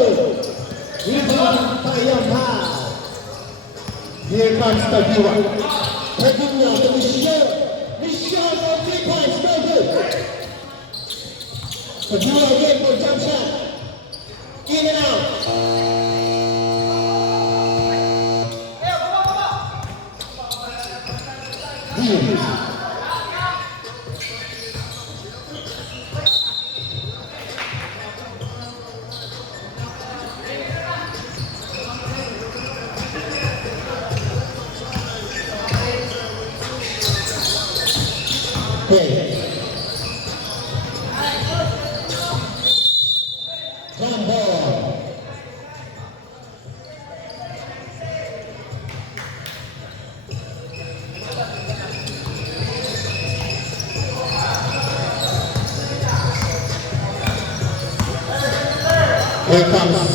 good. Rebound by Yamal. Here comes Tagiwa. Tagiwa to Michelle. Michelle for 3 points, no good. Tagiwa again for jump shot. In and out. Okay. Jump ball. Here comes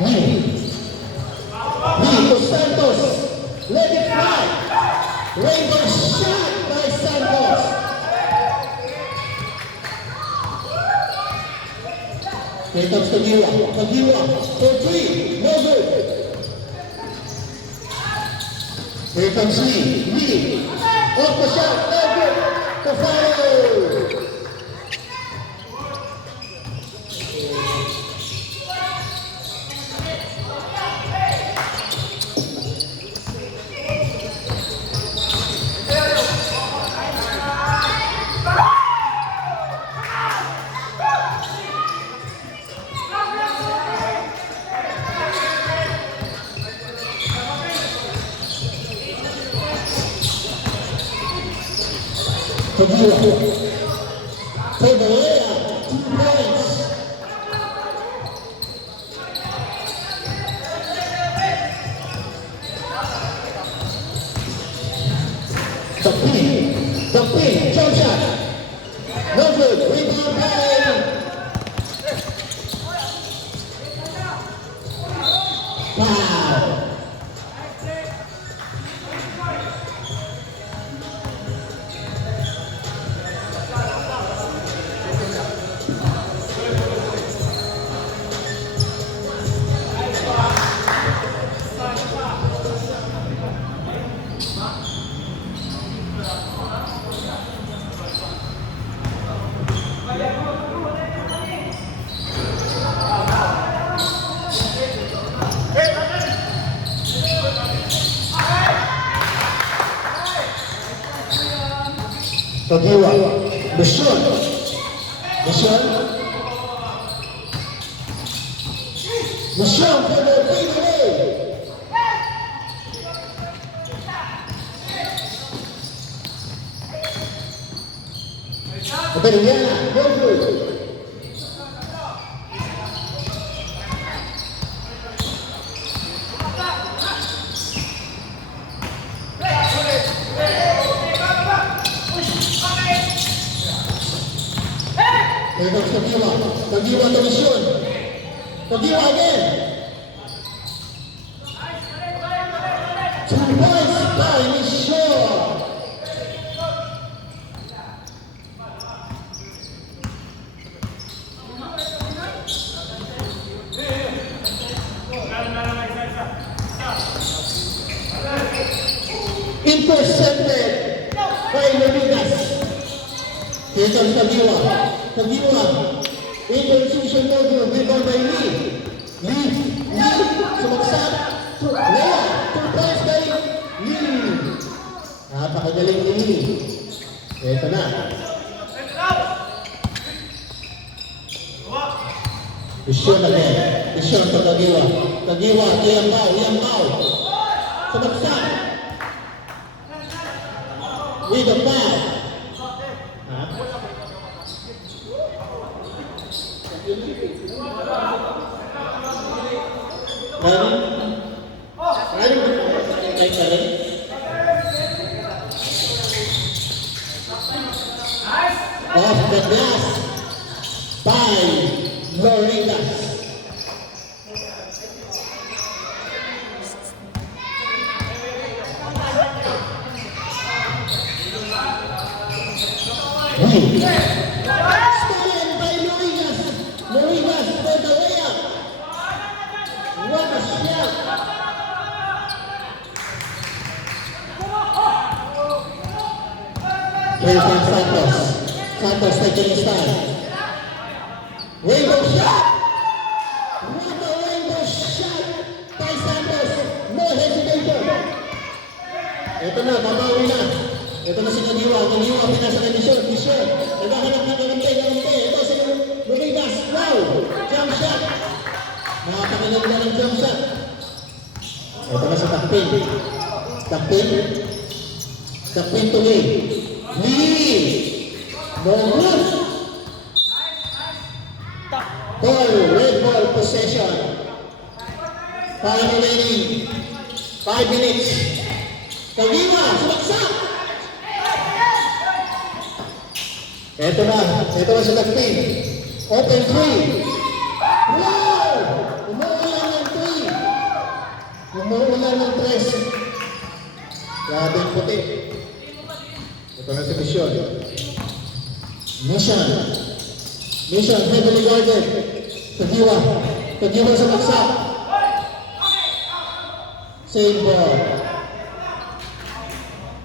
Lee to Santos. Let it fly. Rainbow shot by Santos. Here comes Tagiwa. Tagiwa for 3. No good. Here comes Lee. Lee. Off the shot. No good. The foul. Tagiwa for the layup, 2 points. The pin, jump shot. No good, rebound by foul. Tagiwa, Michelle for the fadeaway. Beriana, no good. Here comes Tagiwa. Tagiwa to Michelle. Tagiwa again. 2 points by Michelle. Intercepted by Levinas. Here comes Tagiwa. Tagiwa. Interception no good. Rebound by Lee. Lee. Sumaksak. Layup. 2 points by Lee. Napakagaling ni Lee. Ito na. Michelle again. Michelle to Tagiwa. Tagiwa. Yamal. Sumaksak. With the foul. Off the glass by Lorena. Stolen by Lorinas. Lorinas for the layup. Here comes Santos. Santos taking his time. Rainbow shot! What a rainbow shot by Santos. No hesitation. Ito na, babawi na. Ito na si Kaniwa. Kaniwa, pinasa na ni Sean. Naghahanap na kalampe. Ito si Lumigas. Wow! Jump shot. Nakapakaganda ng jump shot. Ito na si Takpin. Takpin to Lee. No good. Red ball possession. Time remaining. 5 minutes. Kaniwa, sumaksak. Ito na si Takpin. Open 3. Wow! Umuulan ng 3. Umuulan ng 3. Grabe yung puti. Ito na si Mission, heavily guarded. Kagiwa sa baksak. Save ball.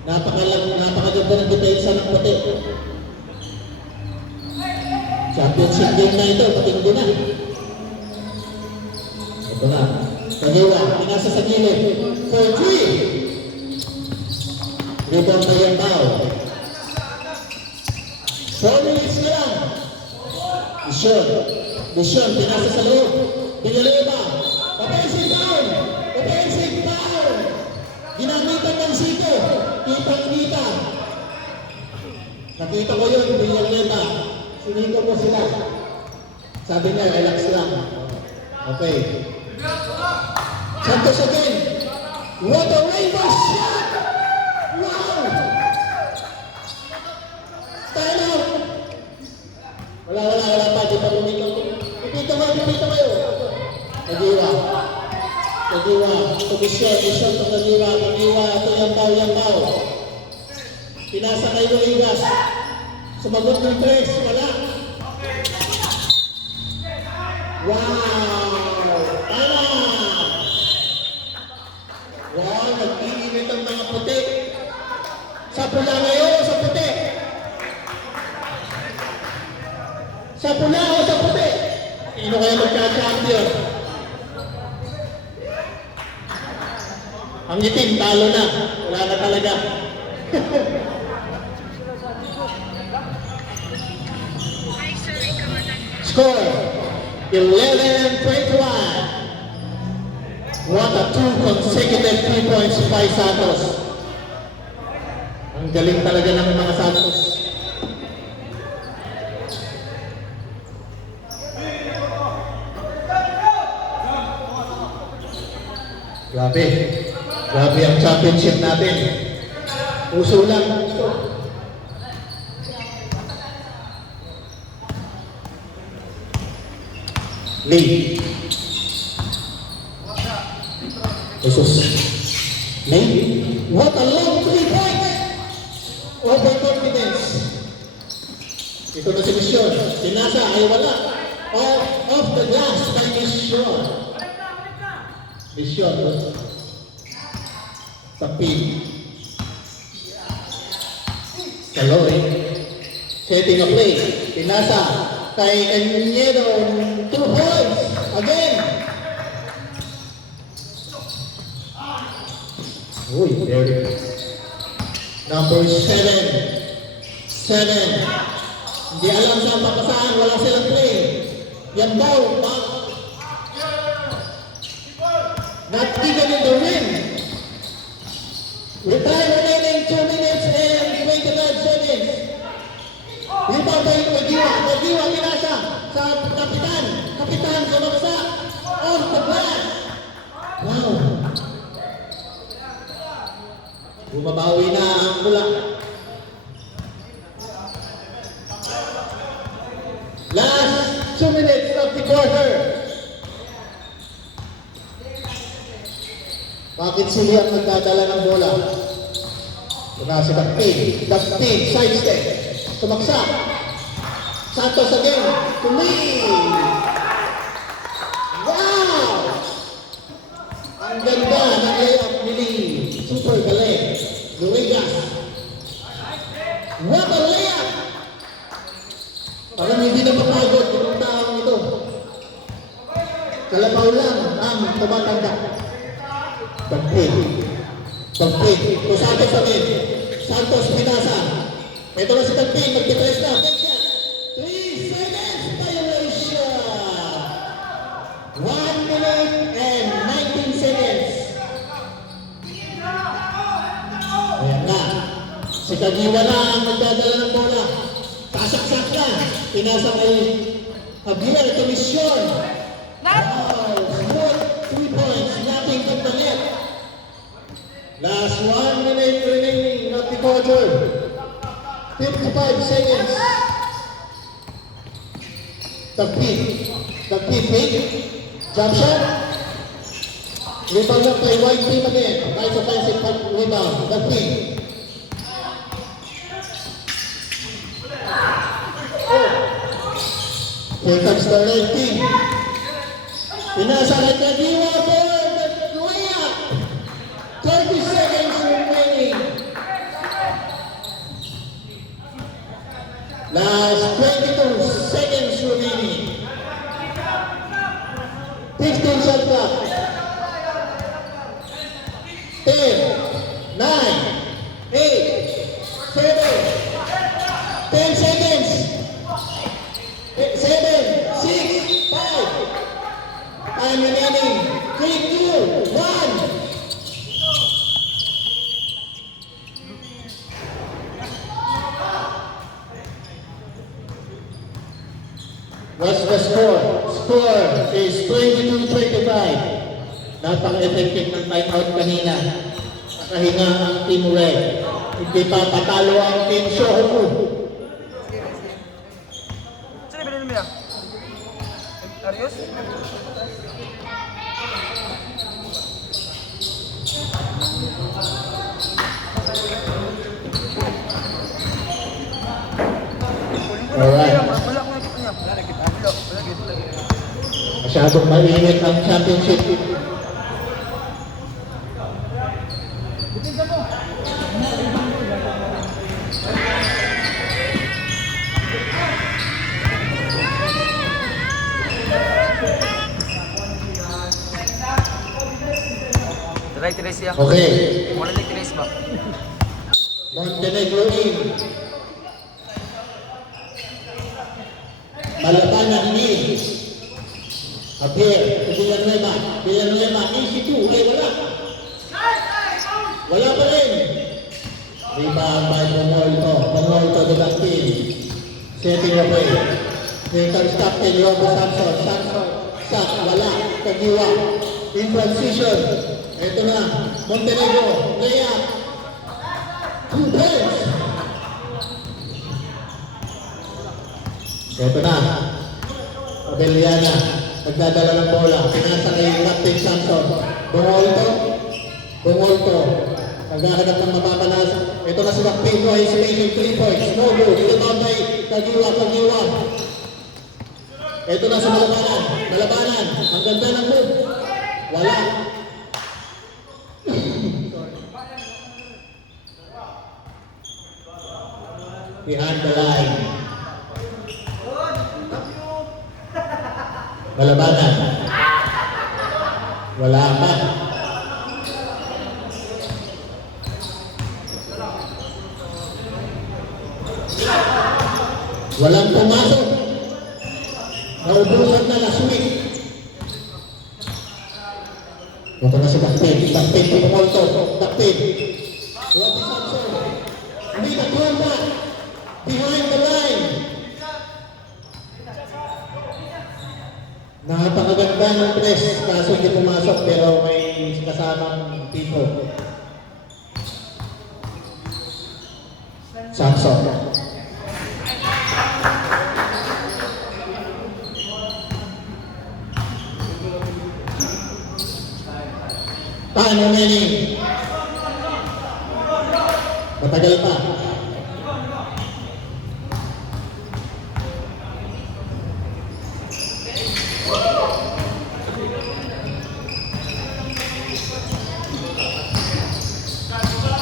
Napakaganda ng depensa ng puti. Championship game na ito, patindi na. Ito na. Kagiwa, pinasa sa gilid. For 3. Rebound na yung bow. 4 minutes na lang. Mission, pinasa sa loob. Pinalima. Offensive down. Ginamitan ng siko. Kitang-kita. Nakita ko yun, Villaleta. Siniko ko sila. Sabi niya, relax lang. Okay. Santos again. What a rainbow shot! Wow! Time out! Wala pa. Di pa lumitaw. Pipito kayo. Kagiwa. Mission to Kagiwa. Ito yung baw. Pinasa kay Luigas. Sumagot ng 3. Wala. Wow! Tama! Wow, nag-iinit ang mga puti. Sa pula ngayon o sa puti? Sa pula o sa puti? Sino kaya magka-champion? Ang itim, talo na. Wala na talaga. Score, 11-21. What a 2 consecutive 3 points by Santos. Ang galing talaga ng mga Santos. Grabe ang championship natin. Puso lang. Lee. Jesus. Lee. What a long 3 points. Overconfidence. Ito na si Mission. Pinasa ay wala. Off the glass by Mission. Tapin. Kaloy. Setting a play. Pinasa kay Cañedo. 2 points. Again. Uy, very good. Number 7. Hindi alam saan papasaan. Wala silang play. Yan daw. Not even in the rim. With time remaining 2 minutes and 29 seconds. Rebound by Kagiwa. Kagiwa pinasa sa kapitan. Kapitan sumaksa. Off the glass. Wow. Bumabawi na ang mula. Last 2 minutes of the quarter. Bakit sila ang nagdadala ng bola? Wala si Takpin, side step. Sumaksa. Santos again. Tuloy. Wow! Ang ganda ng layup ni Lee. Super galing. Luigas. What a Kalabaw lang ang tumatanda. Pagpig. Pagpig. O Santos ulit. Santos Pinasa. Ito na si Pagpig. Magpipress na. 3 seconds. Violation. 1 minute and 19 seconds. Ayan na. Si Kagiwa na ang nagdadala ng bola. Kasaksak na. Pinasa kay Javier Commission. Wow. Smooth 3 points. Nothing but the net. Last 1 minute remaining of the quarter. 55 seconds. Tagpig. Tagpig. Jump shot. Rebound up by white team again. Nice offensive rebound. Tagpig. Here comes the red team. Pinasa kay Kagiwa for the layup. 30 seconds remaining. Last 22 seconds remaining. 15 shot clock. 10, 9, 8, 7, 10 seconds. 7, 6, 5. Time remaining. 3, 2, 1. What's the score? Score is 22-25. Napaka-effective ng timeout kanina. Nakahinga ang Team Red. Hindi pa patalo ang Team Shohoku. Sino bilhin mo yan? Arios? Alright. Bulak mo yung niya. Bulak kita. Bulak. Bulak kita. Masyadong mainit ang championship. Try tres ya. Okay. Wala na tres ba? Montenegro in. Malabanan ni Javier Villanueva. Villanueva, easy 2. Ay, wala. Wala pa rin. Rebound by Bomolto. Bomolto to that team. Setting away. Here comes Captain Robo Samson. Samson. Sak. Wala. Kagiwa. In transition. Ito na. Montenegro. Layup. 2 points. Ito na. Abeliana. Nagdadala ng bola. Pinasa kay Captain Samson. Bomolto. Bomolto. Naghahanap ng mapapalas. Ito na si Macpino. Isolation 3 points. No good. Ito na by Kagiwa. Kagiwa. Ito na sa Malabanan. Malabanan. Ang ganda ng move. Wala. Behind the line. Malabanan. Wala pa. Walang pumasok. Naubusan na last week. Ito na si Dakpin. Dakpin, Pumolto. Dakpin. Robbie Samson. Hindi na kumba. Behind the line. Napakaganda ng press. Kaso hindi pumasok pero may kasamang tipo. Samson. Time remaining. Matagal pa.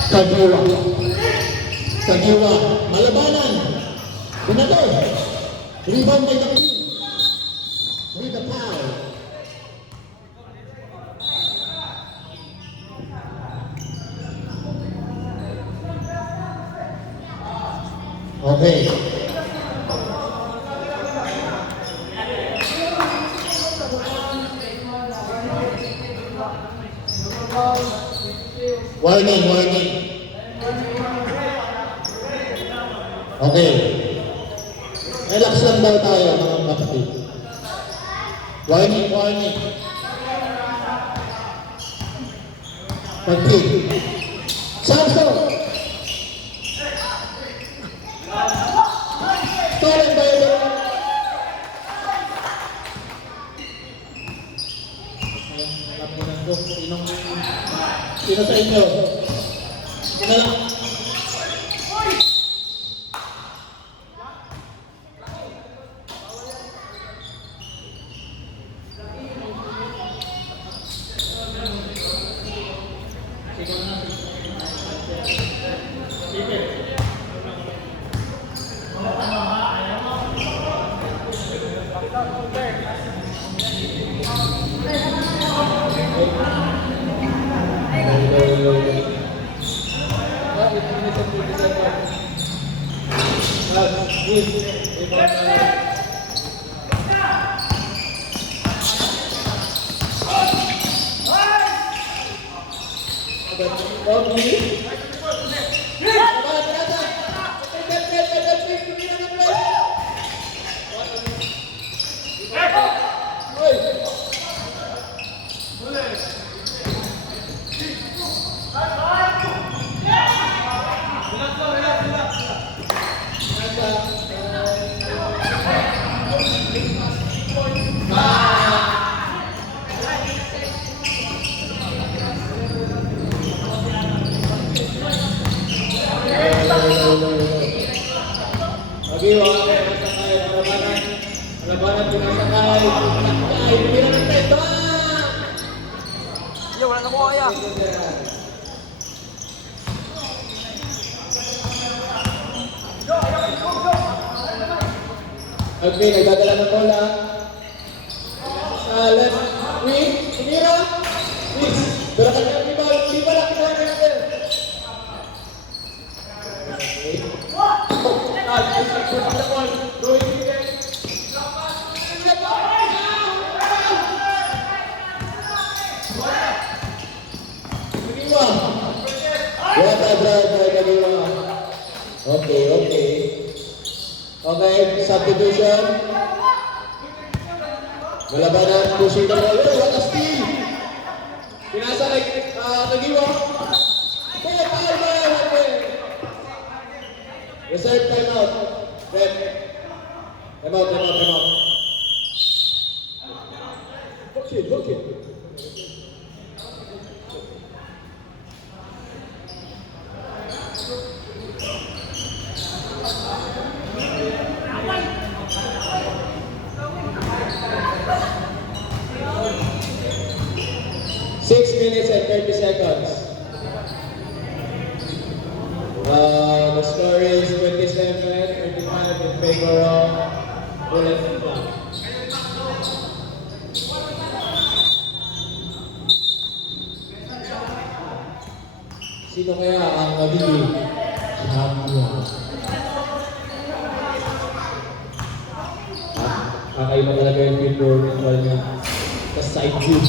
Kagiwa. Kagiwa. Malabanan. Binato. Rebound by the team. With the foul. Okay. Warning, warning. Okay. Relax lang daw tayo mga kapatid. Warning, warning. Pag-pick. Samson! Stolen by the... Sino sa inyo? Sino lang? Yo, wala na ko kaya. Okay, nagdadala ng bola. Left wing, Sinira. Please, berakan yang rebound. Di bala kita natin. What a drive by Kaliwa. Okay, okay. Okay, substitution. Malabanan, pushing the ball. Oh, what a steal! Pinasa like Kaliwa. Oh, foul by reserve timeout. Rep. Timeout, timeout, timeout. Okay, okay. Minutes and 30 seconds. The score is 27-35 in favor of Bulletin Club. Sino kaya ang magiging champion? Kakaiba talaga yung people niya. The side view.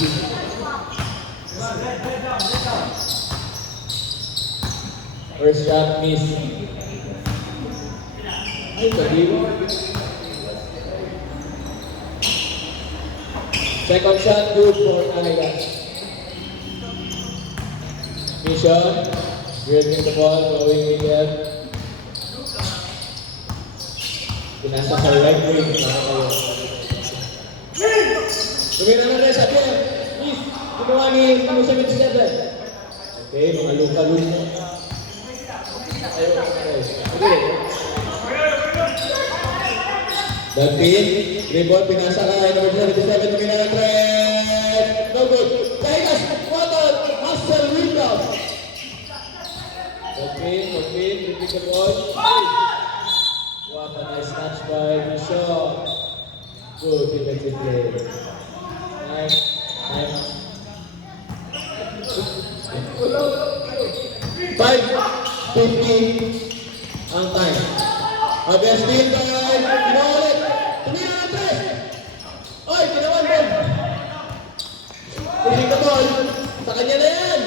First shot miss. Ay, Kaliwa. Second shot good for Tigers. Mission. Gripping the ball, going with them. Pinasa sa right wing. Tumira na rin sa tiyan. Please, ginawa ni number 77. Okay, mga luka-luka. David, rebound pinasa kay number 77 tumira ng red. No good. Tigers, what a hustle rebound. David, repeat the ball. What a nice touch by Michelle. Good defensive play. Nice. Nice. 5:50 ang time. steal by Pinolet. Tumira ng tres. Oy, ginawan mo. Pushing the ball. Sa kanya na yan.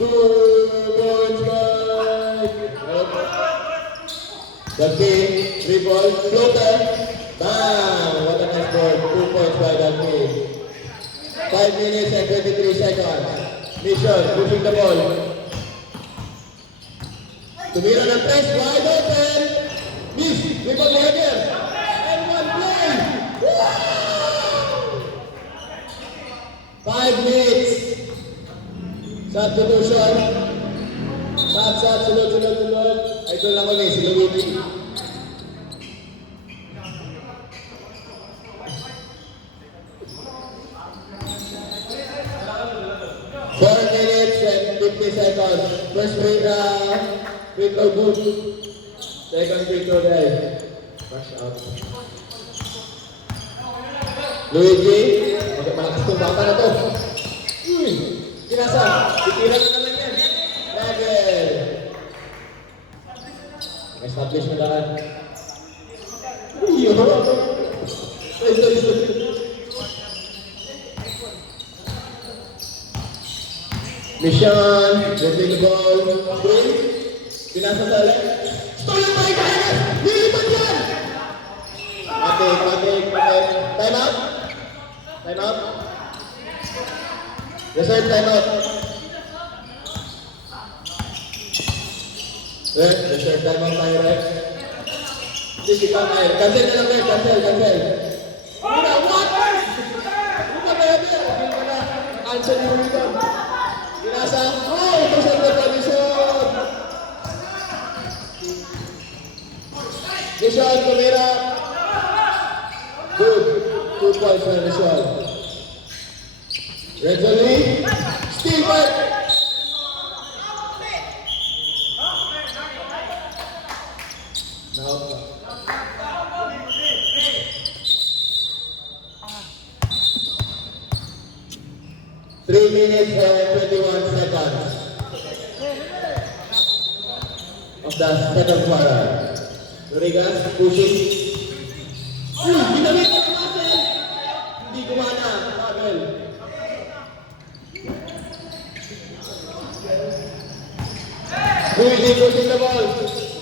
2 points by Dagki. 3 balls. Floater. Bang! What a nice ball. 2 points by Dagki. 5 minutes and 23 seconds. Mission. Pushing the ball. Tumira ng tres. Wide open. Miss. Rebound behavior. And one play. Wow! 5 minutes. Substitution. Sunod. Idol lang kami, si Luigi. 4 minutes and 50 seconds. First free throw good. Second free throw guys. Rush out. Luigi. Okay, malakas itong bata na to. Uy! Kinasa. Titiran na lang yan. Level. Establish na daan. Uy! Nice. Mission, dribbling the ball, bring, pinasa sa left, stolen by Kairas, nilipat yan! Patik, time out? Reserve time out. Reserve time out tayo, right? Hindi, kita tayo. Cancel na lang, right? Cancel. Muna, what? Muna na yan, cancel yung rebound. Pinasa, ito sa position. Mission, tumira. Good. 2 points for Mission. Redzoli, steal back. Now, 3 minutes and 21 seconds of the second quarter. Rodriguez pushing. Ginamit ang muscle. Hindi gumana. Pavel. Luigi pushing the ball.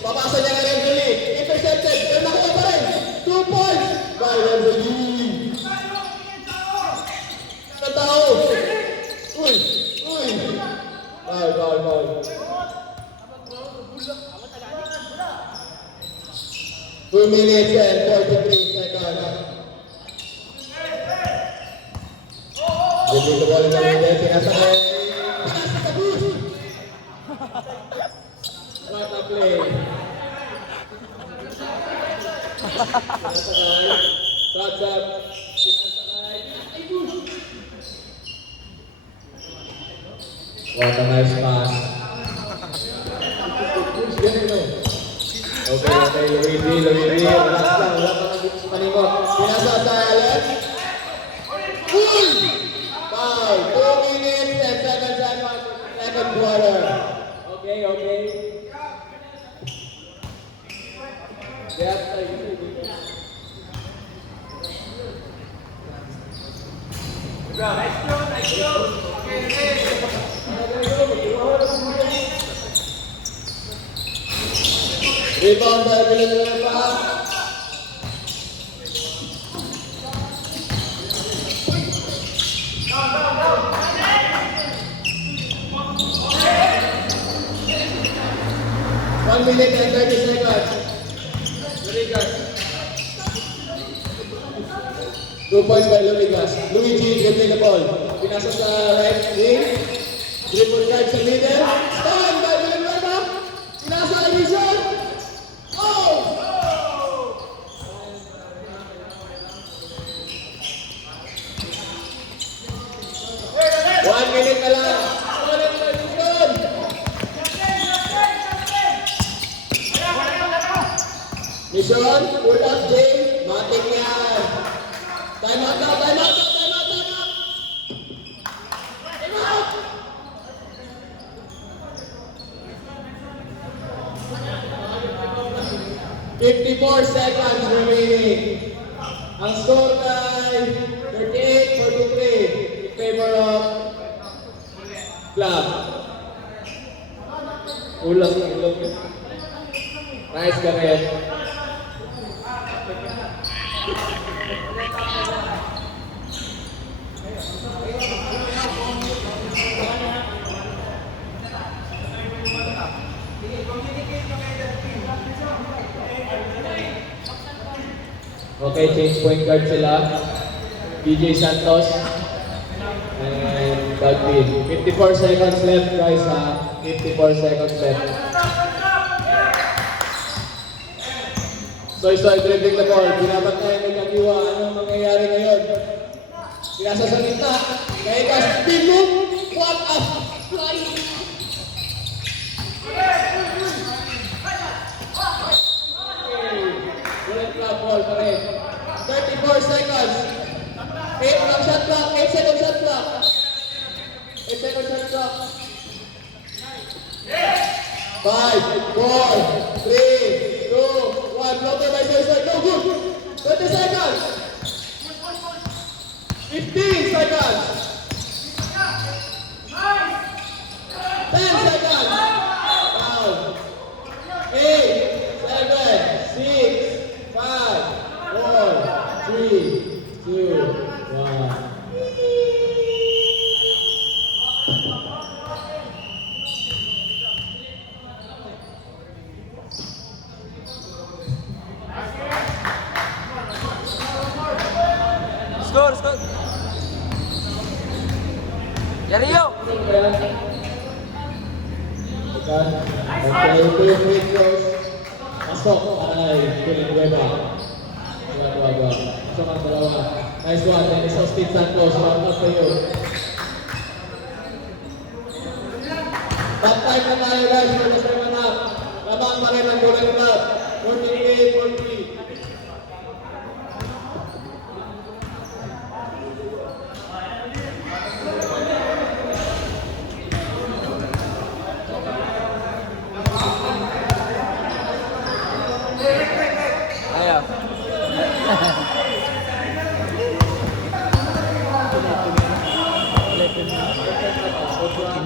Papasa niya na Renzoli. Intercepted. Pero nakuha pa rin. 2 points by Renzoli. Natao. Uy! Foul. 2 minutes and 43 seconds. Jadi the ball coming there, pinasa sa boost. What a play. Shots up. What a nice pass. Okay, Luigi. Relax lang, wala pa nagpaningot. Pinasa sa left. Foul. 2 minutes and 7 seconds. Second quarter. Okay. Yes, nice throw. Rebound by Villanueva. One minute and 30 seconds. Rodriguez. 2 points by Rodriguez. Luigi dribbling the ball. Pinasa sa right wing. Dribble right sa middle. Stolen by Villanueva. Pinasa sa Rizal. 1 minute na lang. Mission, pull up, James. Matik yan. Time out. 54 seconds remaining. Ang score ay 38-43 in favor of Club. Ulas ng ilog. Nice ka rin. Okay, change point guard sila. DJ Santos and Dagby. 54 seconds left guys ha. 54 seconds left. Soy dribbling the ball. Binabantayan ng Kamiwa. Anong mangyayari ngayon? Pinasa sa gitna. Kaya guys, team move. What a fly! Bullet club ball pa rin. 34 seconds. 8 lang shot clock. 8 second shot clock. 8 second shot clock. 5, 4, 3, 2, 1. Blocker by Soy. No good. 20 seconds. 15 seconds. 10 seconds. Down. 8, 7, 6, 5, 4, 3, 2, 1. Score! Yario! Okay, ito yung free throws. Pasok ay Villanueva. Wag. Pasok ang dalawa. Nice one. Dennis Austin Santos. Round up kayo. Back time na tayo guys. First time na. Lamang pa rin ang Golden Club. 48-43. Ayaw.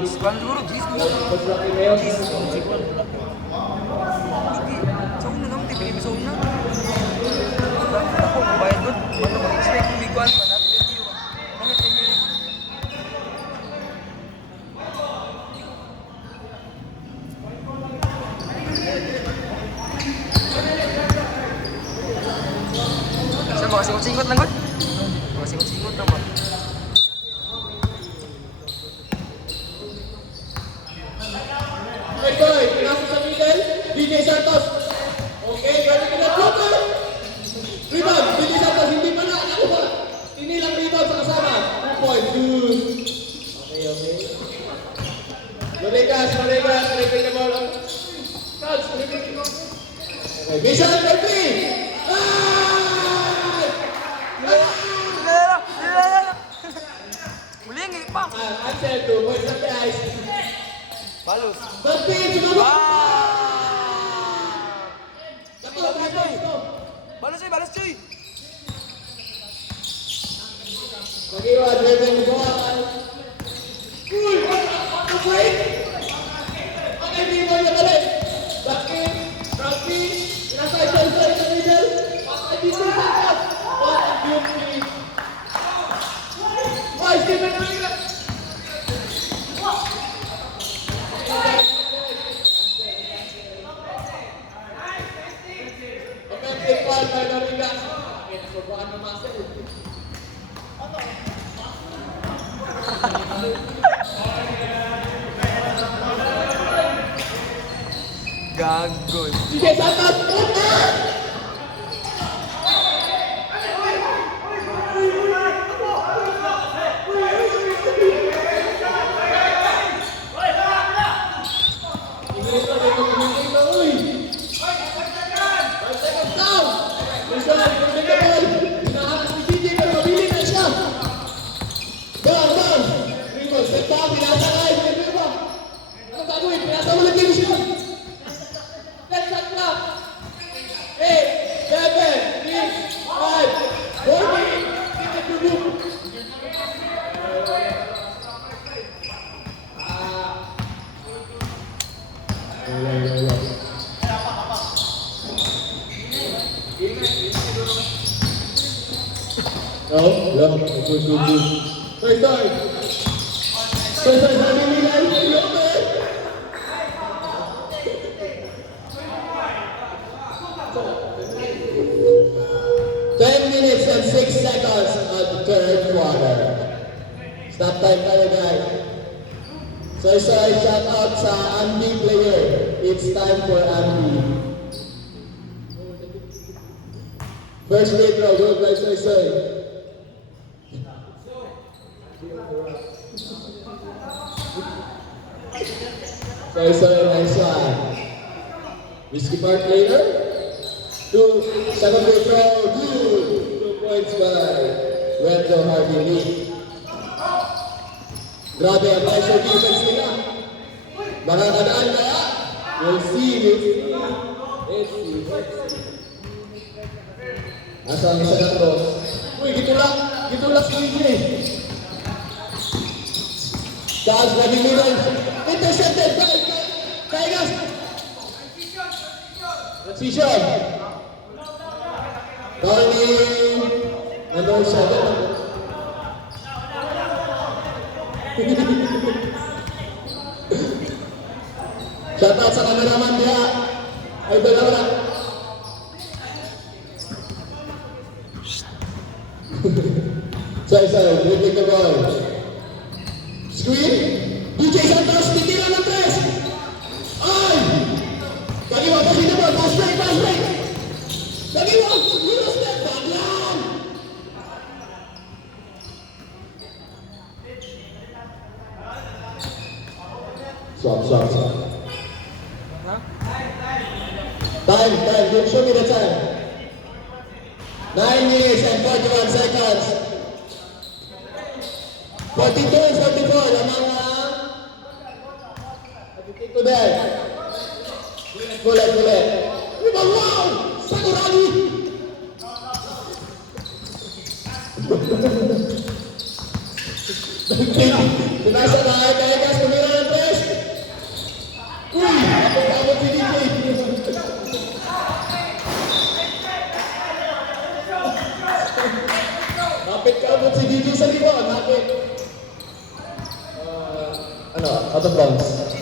Squad siguro, G's mo. G's. Sa una naman, di pinibig sa una. Ako, bayad doon. Ano mag-expect yung big one? Ano premium? Saan ba? Kasingot-singot lang, God? Kasingot-singot lang ba? Koy, pinasok sa middle. DJ Santos. Okay, gawin ka na. Blocker! Rebound. DJ Santos, hindi pa na. Ako ba? Tinilang rebound sa kasama. 2 point. Good. Okay. Maligas. Repeat the ball. Touch. Okay, mission number 3. Muling, pa! Answer 2 points on the ice. Balos. 13, sumabot! Balos cuy! Magiwa, dribbling the ball. Cool! Wait! Okay, di mo niya balik. Bakit? Rafi, nasa isang sa middle. Bakit di mo siya? What a beauty! Why, Stephen Manila? Offensive foul by Manila. Sobrang na muscle. Gago. DJ Santos, First time. First time sa Milan. Lope. 10 minutes and 6 seconds of the third quarter. Stop time tayo guys. So shout out sa Andy player. It's time for Andy. First free throw, go guys, soy. Soy, nice one. Whiskey Park later. Second free throw, 2 points by Renzo Hardini. Grabe ang pressure defense nila. Makakadaan kaya? We'll see. Let's see. Asa ang isa ng cross? Uy, gitulak si DJ. Taas, naging middle. Intercepted, Kaigas. Transition. Darling. Number 7. Shout out sa cameraman dia. Ay, wala. Sorry, we take the ball. Screen. DJ Santos, titira ng tres. Ay! Kaliwa, kasi na ball. Pass break. Kaliwa, zero step. Baglan! Swap. Time. Show me the time. 9 minutes and 41 seconds. 42 and 44. Lamang to there. Bullet. Wow! Sakuragi! Pinasa na kaya guys, tumira ng press. Uy! Kapag si DJ. Kapit kabot si DJ sa likod. Out of bounds.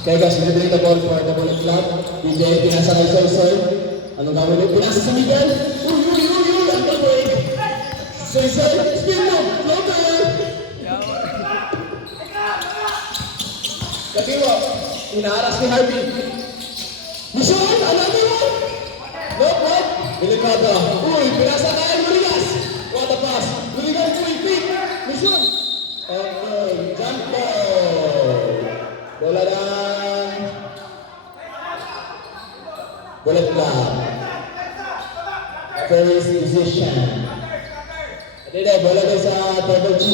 Kaya guys, binibili the ball for the bullet club. DJ, pinasa kay Soy. Anong gawin nyo? Pinasa sa Miguel. Uy! Ang break. Soy, spin mo. Floater. Katiwa. Inaharas ni Harvey. Mission! Another one! Nope. Delikado. Uy! Pinasa kay Luligas. What a pass. Luligas, quick. Mission! Okay. Jump ball. Bola lang. Bullet club. First position. Bola din sa Trevor G.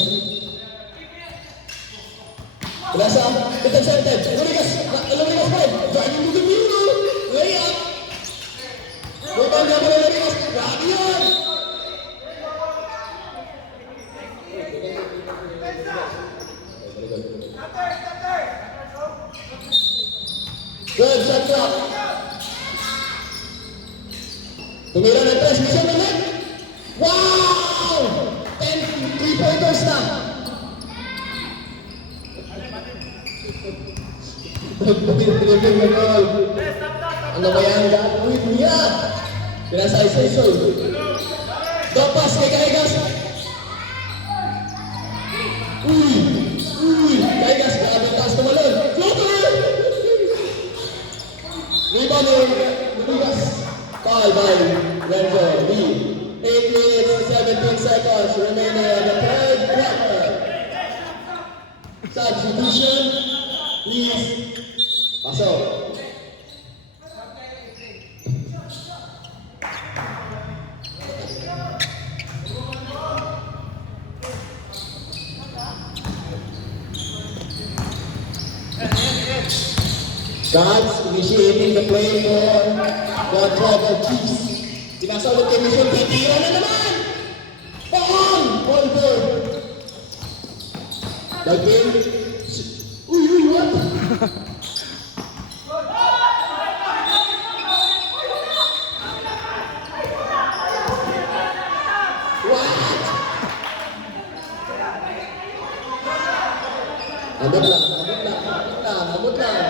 Pinasa. Intercepted. Luligas pa rin. Driving to the middle. Layup. Butang niya mo na Luligas. Grabe yan. Good shot clock. Tumira ng tres. Mission ulit. Wow! 10 3-pointers na. Ano ba yan? Gagawin niya. Pinasa isa. Dopas kay Kaigas. Uy! Kaigas, grabe ang taas tumalon. Floater! Rebound Luligas. Foul by Renzo B. 8 minutes, 17 seconds remaining on the third quarter. Substitution, please. Pasok. God's initiating the play for the Trevor Chiefs. Pinasa ulit kay Mission, titira na naman! All good! The game... Uy, what? What? Abot lang, abot lang, abot lang, abot lang.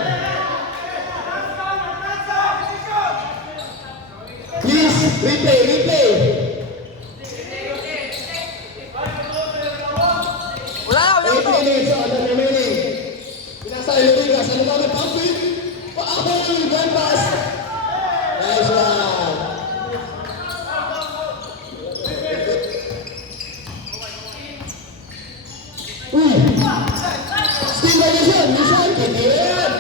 Please, replay, replay. Wala, wala 8 to. minutes on the remaining. Pinasa yung Ligas. Ano ba ng pump-in? Paahoy! One pass! Nice one! Uy! Steal by Luzon! Luzon! Kitiyan!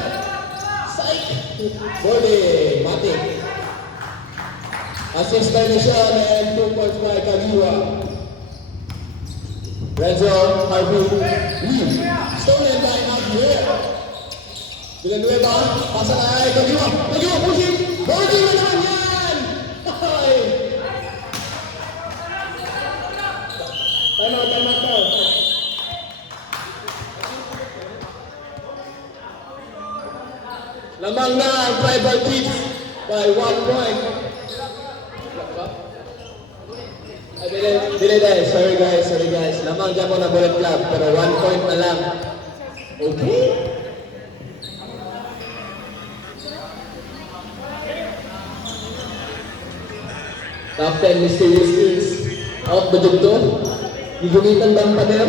Psych! Bole! Matik! Assist by Luzon and 2 points by Kagiwa. Renzo, Harvey, Lee. Stolen by Javier. Villanueva, pasa na kay Kagiwa. Kagiwa, pushing! Boarding na naman yan! Ay! Time out, time out. Lamang na ang tribal chiefs by 1 point. Dili dahil, sorry guys. Lamang dyan mo na Bullet Club, pero 1 point na lang. Okay? Top 10 mysterious skills. Out ba dito? Gigumitan ba ang pader?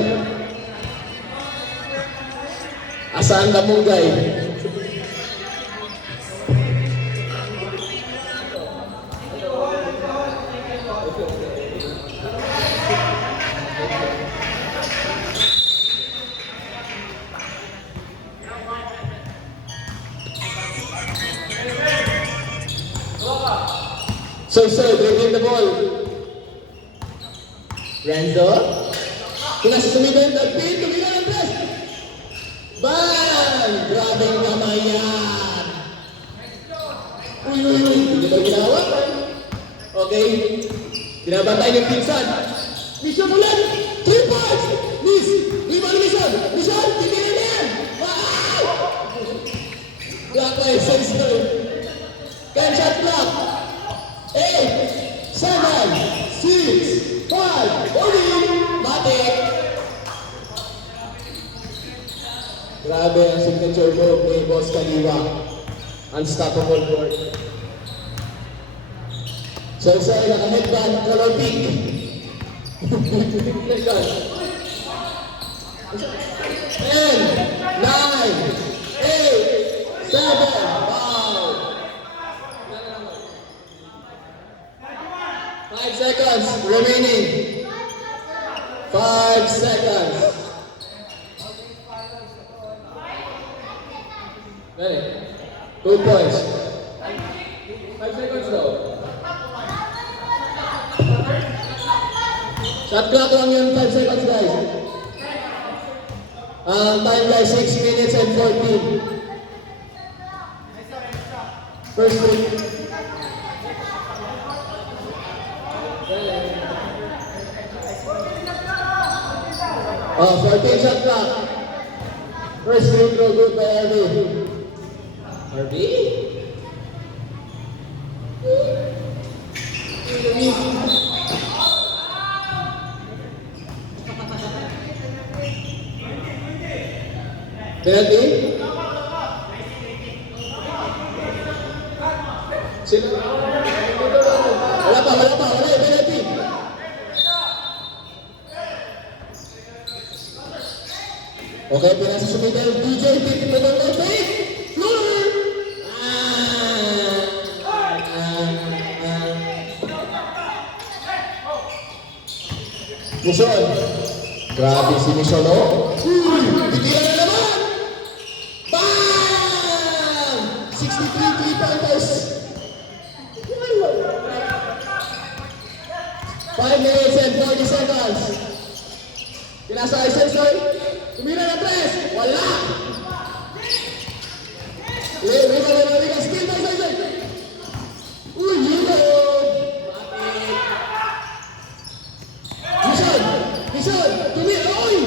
Asaan ka mong guy? So, dribbling the ball. Renzo. Kung nasa sumigaw yung pin, tumila ng press. Bang! Grabe yung kamay yan. Uy. Hindi ba ginawa? Okay. Binabantay ng pinsan. Mission ulit! 3 points! Miss! Lima na mission! Mission! Titignan na yan! Wow! Block by Sensor. Gunshot block. 8, 7, 6, 5, 40, Matik! Grabe ang signature move ni Boss Kaliwa. Unstoppable board. So, naka-headband, color pink. 10, 9, 8, 7, wow! 5 seconds remaining. 5 seconds. Hey, 2 points. 5 seconds though. Shot clock lang yun, 5 seconds guys. Time guys, 6 minutes and 14. First break. 14 shot clock. First free throw good by Harvey. Harvey? Penalty? Wala pa, wala yung penalty. Okay, pinasa sa middle, DJ, pick mo ng okay. Floor! Mission. Grabe si Mission, oh. Titira na naman! Bam! 63 3-pointers. 5 minutes and 40 seconds. Pinasa kay Sensor. Tumira na press. Wala. Wala. Skill by Sensor. Uy, Yugo. Mission. Tumira. Uy.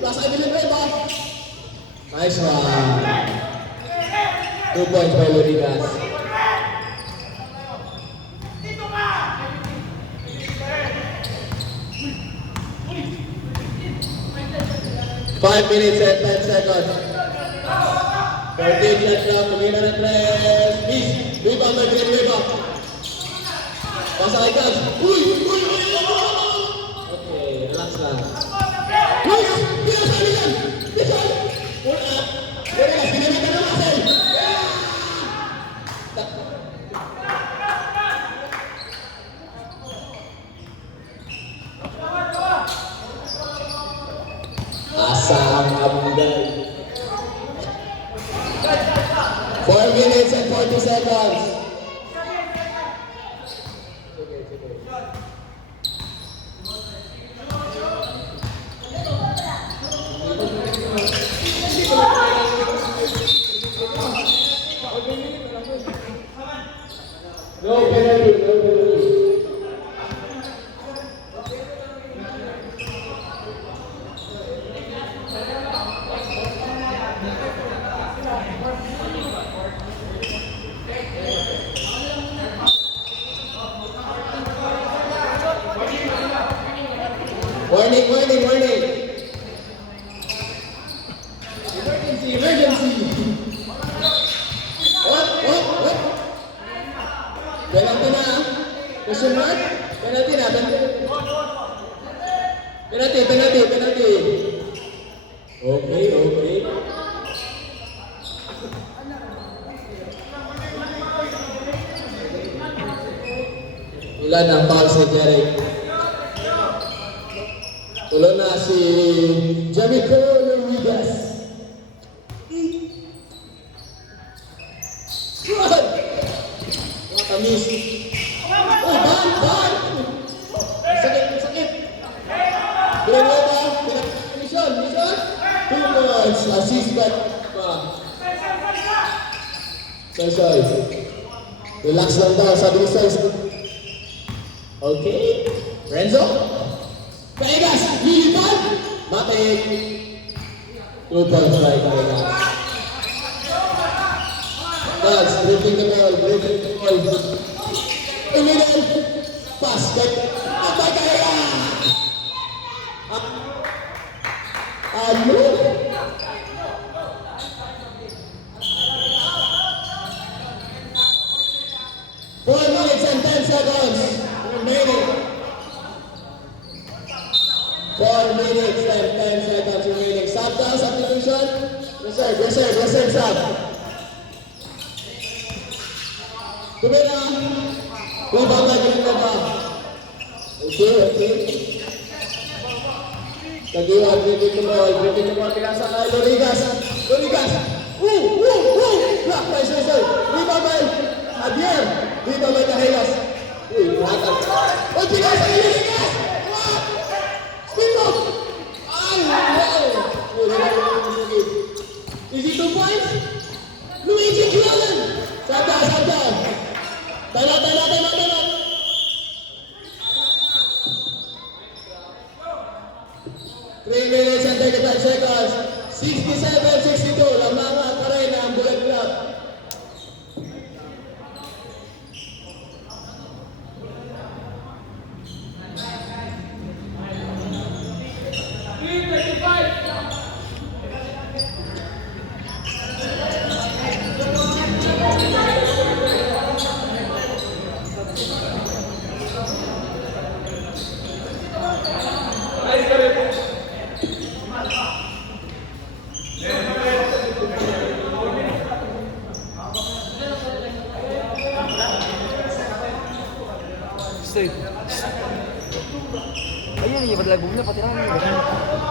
Nasa Villanueva. Nice one. 2 points by Lurigas. 5 minutes and 10 seconds. 14 shot clock, tumira ng 3. Miss, rebound by Green Rebound. Pasa kay Cubs. Uy! Okay, relax lang. Uy! Pinasali yan! Pinasali! Pull up! Relax, ginamit ka na muscle! Asang abunday. 4 minutes and 40 seconds. No penalty, no penalty. Warning, warning, warning. Emergency, emergency. What? Penalty na. Question mark? Penalty na. Penalty. Okay. Ilan ang foul si Derek? Tulo na si Jamico Rodriguez. Good! What a miss. Oh, ban! Sakit. Pinagawa ba? Mission. 2 points. Assist back. Soy. Relax lang daw, sabi ni Soy. Okay. Renzo? Kaigas! Lilipad! Matik! 2 points by Kaigas. Dogs, dribbling the ball. Iminan! Basket! Abay Kaigas! Ano? Four minutes and 10 seconds remaining. 4 minutes and 10 seconds remaining. Substitution. Reserve, sub. Tumira. Rebound na ganun ba? Okay. Kagiwan, dribbling the ball. Pinasa kay Lorigas. Block by Soy. Rebound by Javier. Rebound by Cajigas. Lahat. Pinasa kay Lorigas. Spin off! Is it 2 points? Luigi Cleland! Sabda! Tala! 3 minutes and 35 seconds. 67-62. Lamangan pa rin ang Bullet Club. Stay. Ayun, yung padalagong na, pati namin.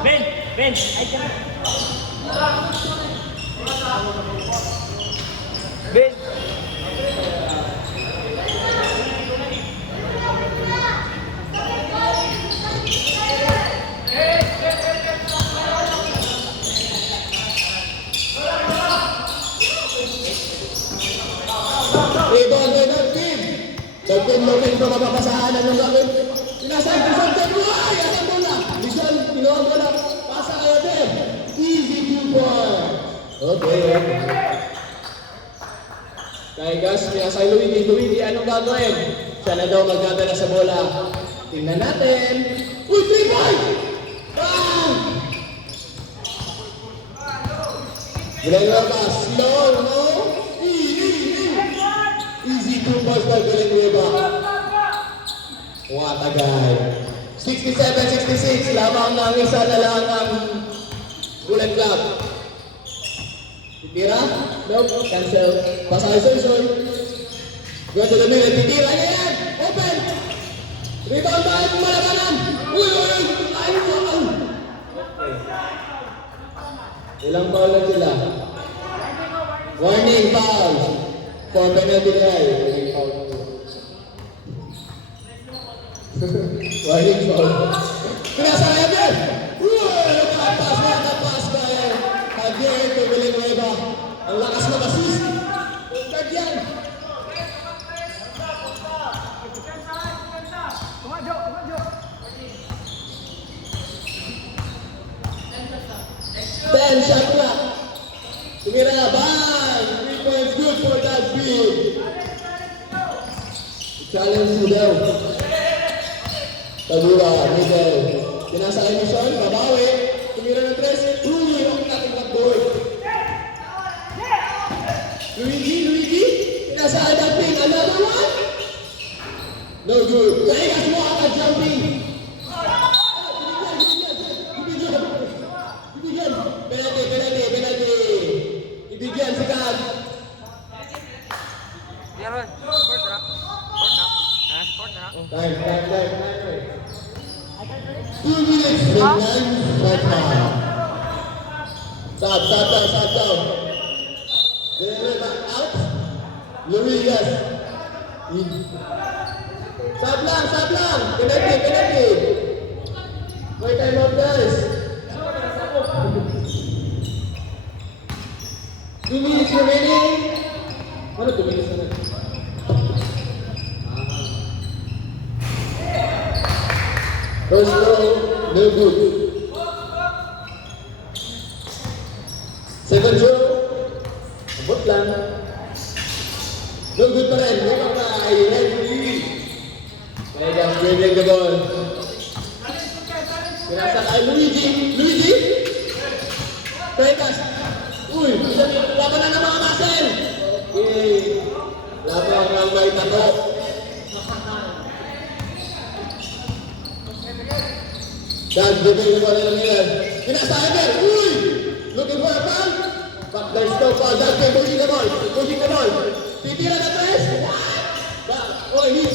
Ben! Ay, dyan. Ben! Dagpin pa mapapasahanan ng gawin. Pinasag-pisag mo! Asan mo na? Mission, kinuha mo na. Pasa kayo din. Easy 2 points. Okay. Kaya guys, kaya sa Luigi, anong gagawin? Siya na daw magdadala sa bola. Tingnan natin. Uy, 3 points! Bang! Villanueva, slow, no? Easy 2 balls by Villanueva. What a guy. 67-66, lamang ng isa na lang ang Bullet Club. Titira? Nope, cancel. Pasay Soy. Go to the middle, titira niya yan! Open! Rebound ba ang malabanan? Uy! Ayun! Ilang foul na sila? Warning foul! For penalty drive. Warning foul. Pinasaya din! Uy! Nakapas ka eh! Javier to Villanueva. Ang lakas na assist. Third yan. Ten shot clock. Tumira, bang! 3 points good for that speed. Challenge mo daw. Tagura, middle. Pinasa Emerson, babawi. Tumira ng 3. Uy, ang natin ang board. Luigi. Pinasa Adapting, another one. No good. Kaigas mo agad jumping. Penalty. Ibigyan sikat. Yan ron. Court na. Ha? Court na. Time. 2 minutes and 9 seconds. Stop down. Villanueva out. Luigas. Stop lang. Penalty. May time out, guys. 2 minutes remaining. Ano 2 minutes na? First throw, no good. Second throw, abot lang. No good pa rin. May mga referee. Kaya just dribbling the ball. Pinasa kay Luigi. Petas. Uy, laban na ng mga muscle. Okay. Laban ng may tato. Dan dribbling the ball in the middle. Pinasa again. Uy! Looking for a foul. But there's no foul. That's it. Pushing the ball. Titira na 3. Oh, hit.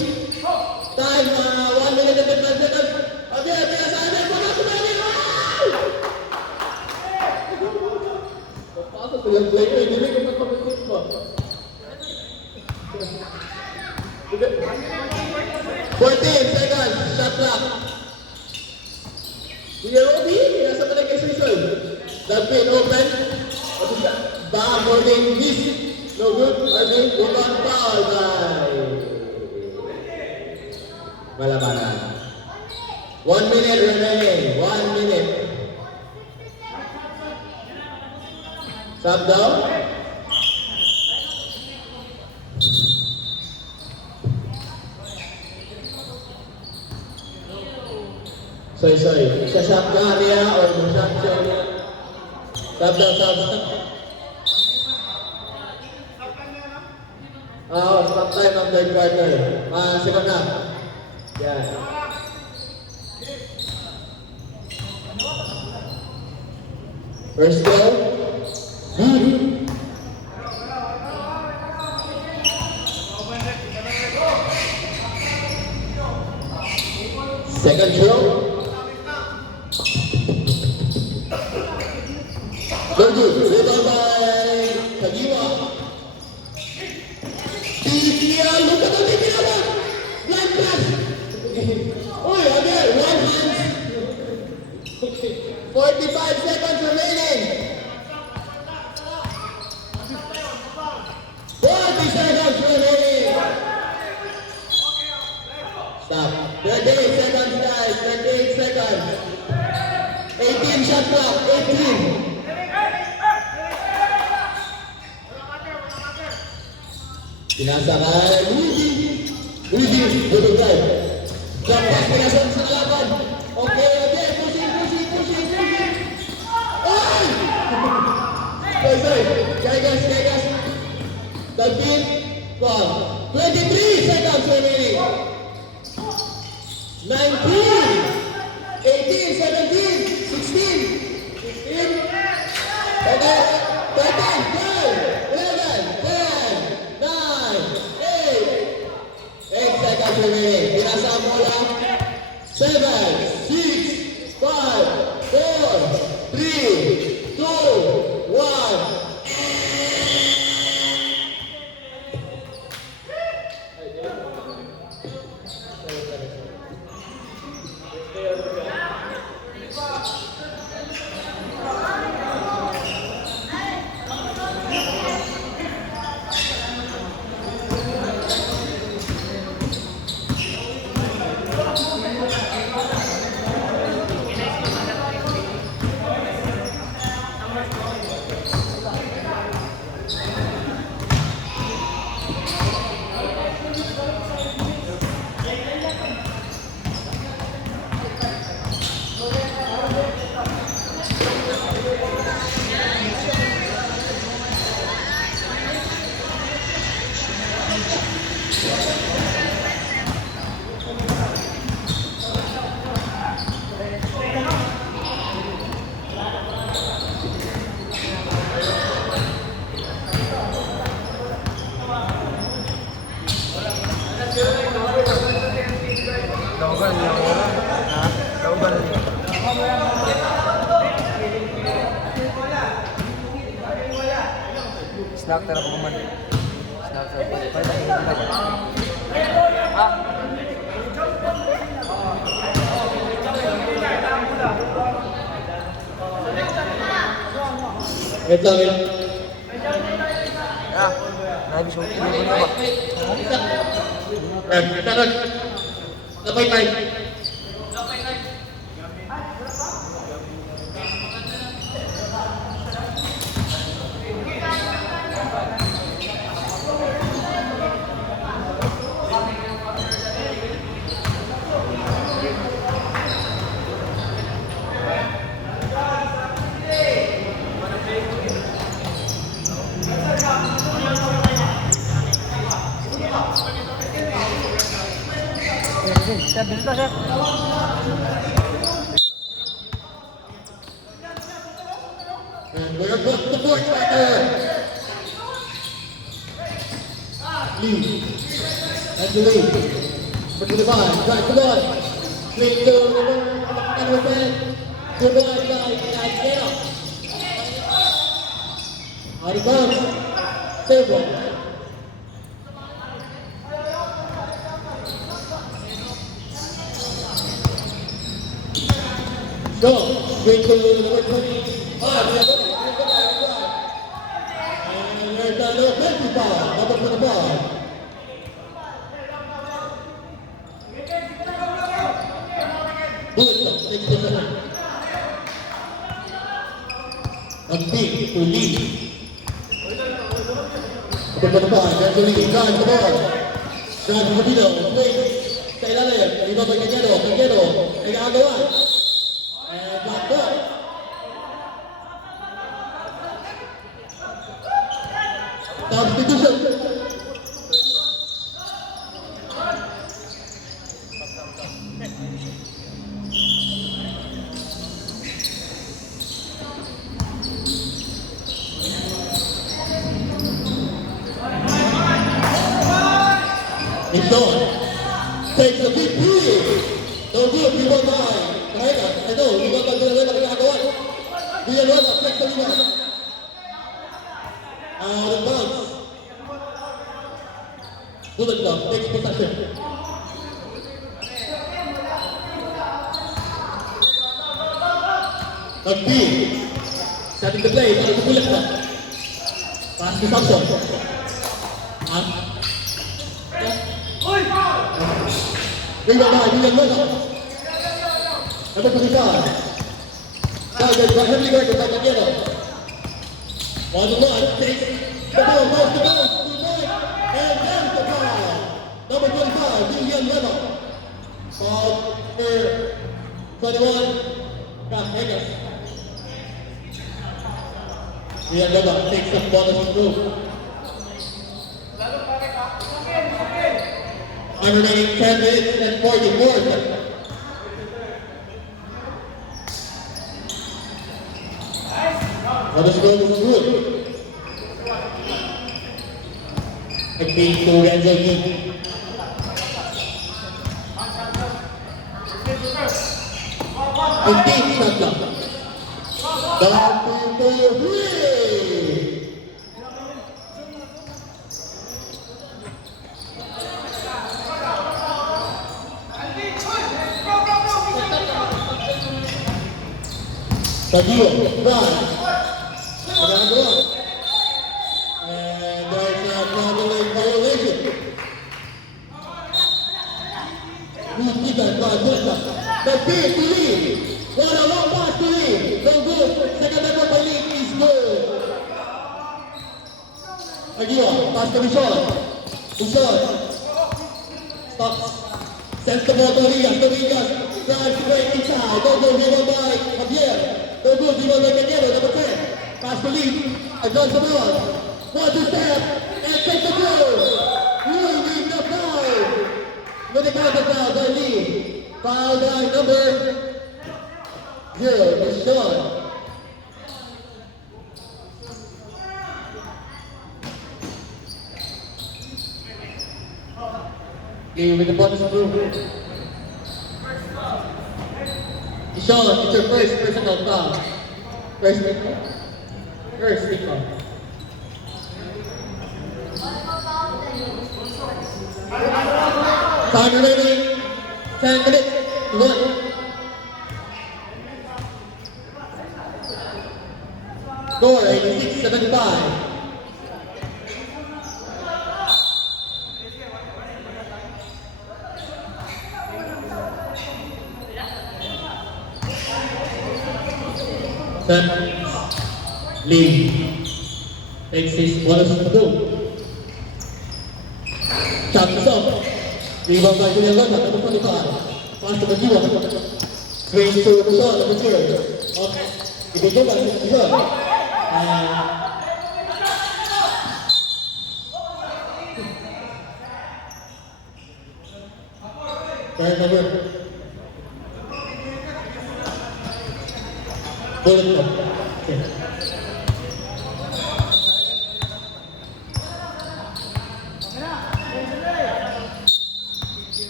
Time, 1 minute and 15 seconds. Okay, pinasa again. Pumasok na again. Papasok ko yung play ko. Hindi ko magpapagod mo. 14 seconds. Shot clock. Kuya Roby, nasa pa rin kay Suisoy. That pin open. Bang, holding miss. No good. Arvin, rebound foul by Malabanan. 1 minute remaining. 1 minute. Stop down. Sorry. Sa-shot ka niya or ma-shot siya niya. Stop down. Stop time ng third quarter. Second half. Yan. First goal. Second throw. Very good. Rebound by Kagiwa. Look at the Titira. Blind pass. Oh, again, 1 hand. 45 seconds remaining. 40 seconds remaining. Stop. 38 seconds, guys. 38 seconds. 18 shot clock. 18. Pinasa kay Luigi, good drive. Jump pass, pinasa sa kalaban. Okay, pushing. Ay! sorry. Guys. The fifth ball. 23 seconds remaining. 19, 18, 17, 16, 15, 13, 12, 11, 10, 9, 8 seconds remaining. Pinasa ang bola. 7, 6, 5, 4, 3, 2, 1. Daugan niya ako. Ha? Daugan niya. Snack tara pa man. Snack tara pa. Pwede tayo hindi na ba? Ha? Wait lang. Ha? Nabis mo pinili ba? Tagal. Napay tayo. Siya, bilita siya. And we're back to fourth quarter. Lee. And the lead. Put to the ball. Drive the ball. Straight to the number 10. Good ball, guys. Get up. Out of bounds. Third ball. Go. Straight to number 20. And there's another 20 ball. Number 20 ball. Bullet takes the center. A big to lead. Number 25, there's the lead. Drive the ball. Drive the Capito. Wait. Sa ilalim. Iba ba Kagero? Nagagawa. And black ball. Substitution. It's on. Takes the big play. Don't do it, people die. Mereka, ito, iba ba ginagawa na ginagawa? Villanueva, flex the rebound. Out of bounds. Bullet club takes possession. McBee setting the play para sa Bullet club. Pass to Thompson. Rebound by Villanueva. Number 25. Target by heavily guarded by Kagero. 1-1 takes the ball, moves the ball, and there's the foul. Number 25, Villanueva. Foul for 21, Vegas. Villanova takes the bonus through. I'm remaining 10 minutes and 44 seconds. Bonus throw is good. Again to Renzo Yee. Again shot clock. Down to 3. Sadio, drive. Another one. And there's a traveling violation. Good defense by Costa. The big lead. What a long pass to lead. No good. Second number by lead is good. Aguilar, pass to Bishon. Bishon. Stops. Sends the ball to Rigas. Drives straight inside. No good. Given by Javier. No good. Given by Cañero. Number 10. Pass to lead. Advance the ball. One to step. And take the goal. Leading the foul. With the counter foul by Lee. Foul by number 0, Bishon. Lee with the bonus through. Bishon, it's your first personal foul. First foul. Time remaining 10 minutes. 1. Score 86-75. Lee takes his bonus to go. Shot is off. Rebound by Villanova, number 25. Pass to Majiwa. Swing to Bishon, number 0. Up. Ibigay by Bishon. Third number. Bullet club.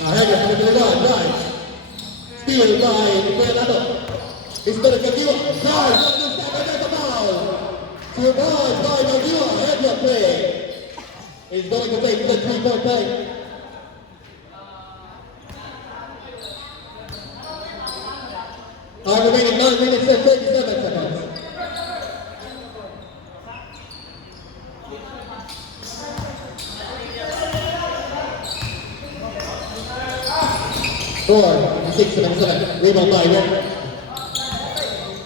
Ahegas with the run, right. Steal by Villanova. It's going to Cañero. Drive, the foul. To ball by Cañero. Head play. He's going to take the 3-point play. Time remaining 9 minutes and 37 seconds. Score 6-7. Rebound by Red.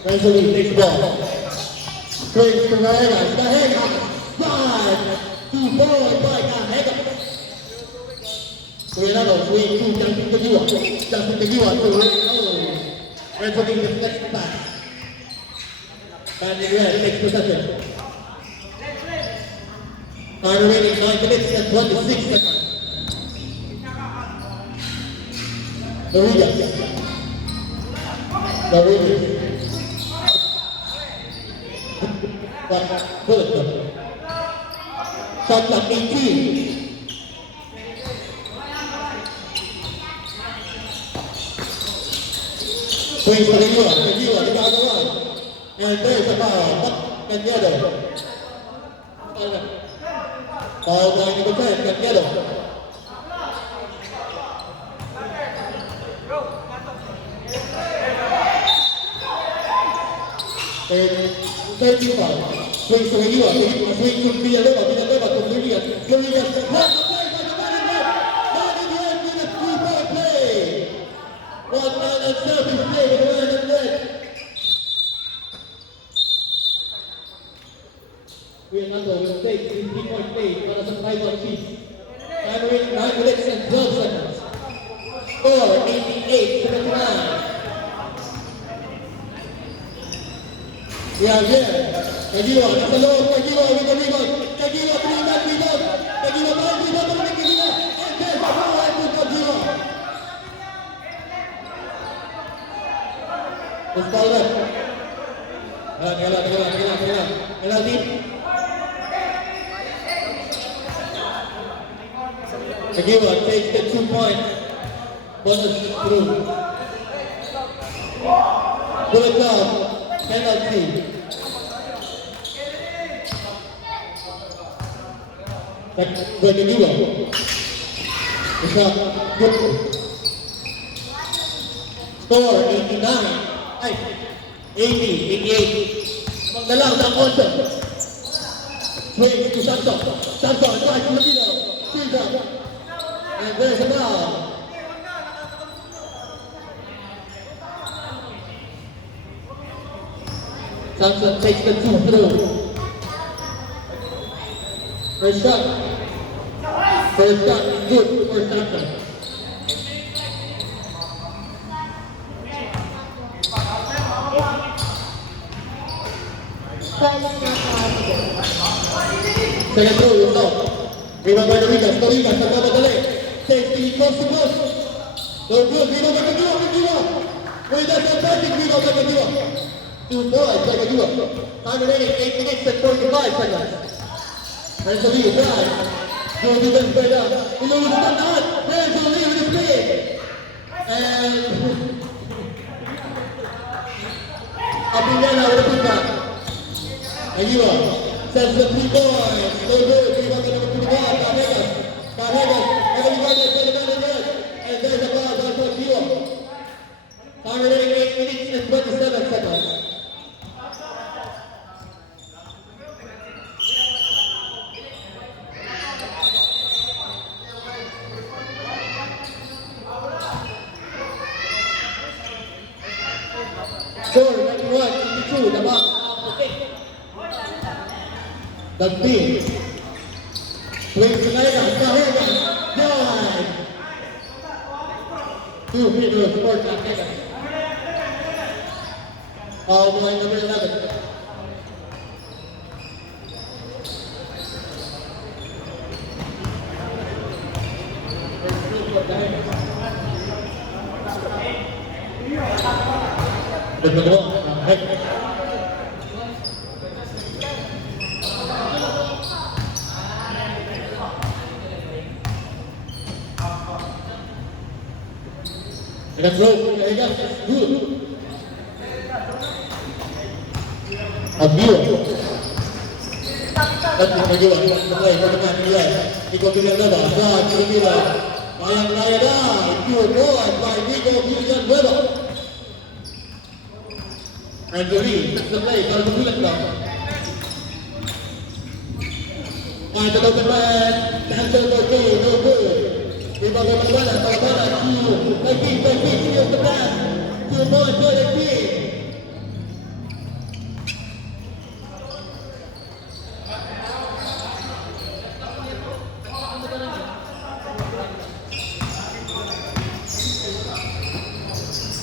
Renzo Lee takes the ball. Swings to Gahegas. Drive to ball by Gahegas. Villanova swing to Justin Cañero. Justin Cañero to Renzo. Renzo Lee deflects the pass. Banding Red takes possession. Time remaining 9 minutes and 26 seconds. Rodriguez. Bullet club. Shot clock 18. Swings to Cañero, the other one. And there's a foul. Cañero. Foul by number 10, Cañero. 35. Swings to Cañero. Swings to Villanova to Rodriguez. Rodriguez. What a play by the man in red. 98 minutes, 3-point play. What an unselfish play with the man in red. Villanova will take this 3-point play para sa rival chiefs. Time remaining 9 minutes and 12 seconds. Score 88-79. Yeah, Kagiwa, nasa loob, Kagiwa with the rebound. Kagiwa, 3-man rebound. Kagiwa, ball rebound, naman kay Kagiwa. And then, forward to Kagiwa. Let's call that. Penalty. Kagiwa takes the 2-point bonus through. Bullet down, penalty. But Kagiwa. The shot, good. Score, 89. Ay, 88. Magdalaw ng 8. Swing to Santos. Santos, right to the middle. Freeze up. And there's a foul. Santos takes the 2 through. First shot is good for Santos. Second throw is off. Rebound by Dorigas. Dorigas nagmamadali. Takes the coast to coast. No good. Rebound by Kagiwa. Wait, that's a perfect rebound by Kagiwa. 2 points by Kagiwa. Time remaining 8 minutes and 45 seconds. Renzo Lee drive. Good defense by the Ilulus Tandaan. Renzo Lee with his play. And Abinana with a putback. Kagiwa sends the 3 points. No good. Rebound by number 25. Carregas. Heavily guarded by the Vanderbilt. And there's a foul by Kagiwa. Time remaining 8 minutes and 27 seconds. Score 91-52, the mark of the pick. The beat. Swings to Carregas. Drive. 2 free throws for Carregas. Foul by number 11. And a throw, Kagiwa, good. Abio. That's Kagiwa, the play for the man here. Nico Villanueva, drive to the middle. Bayang Raya down, 2 points by Nico Villanueva. And Lee sets the play for the Bullet Club. And the open man, cancel for 2, no good. Rebound by Talavana, 2, Nagin, steals the pass. 2 points for the team.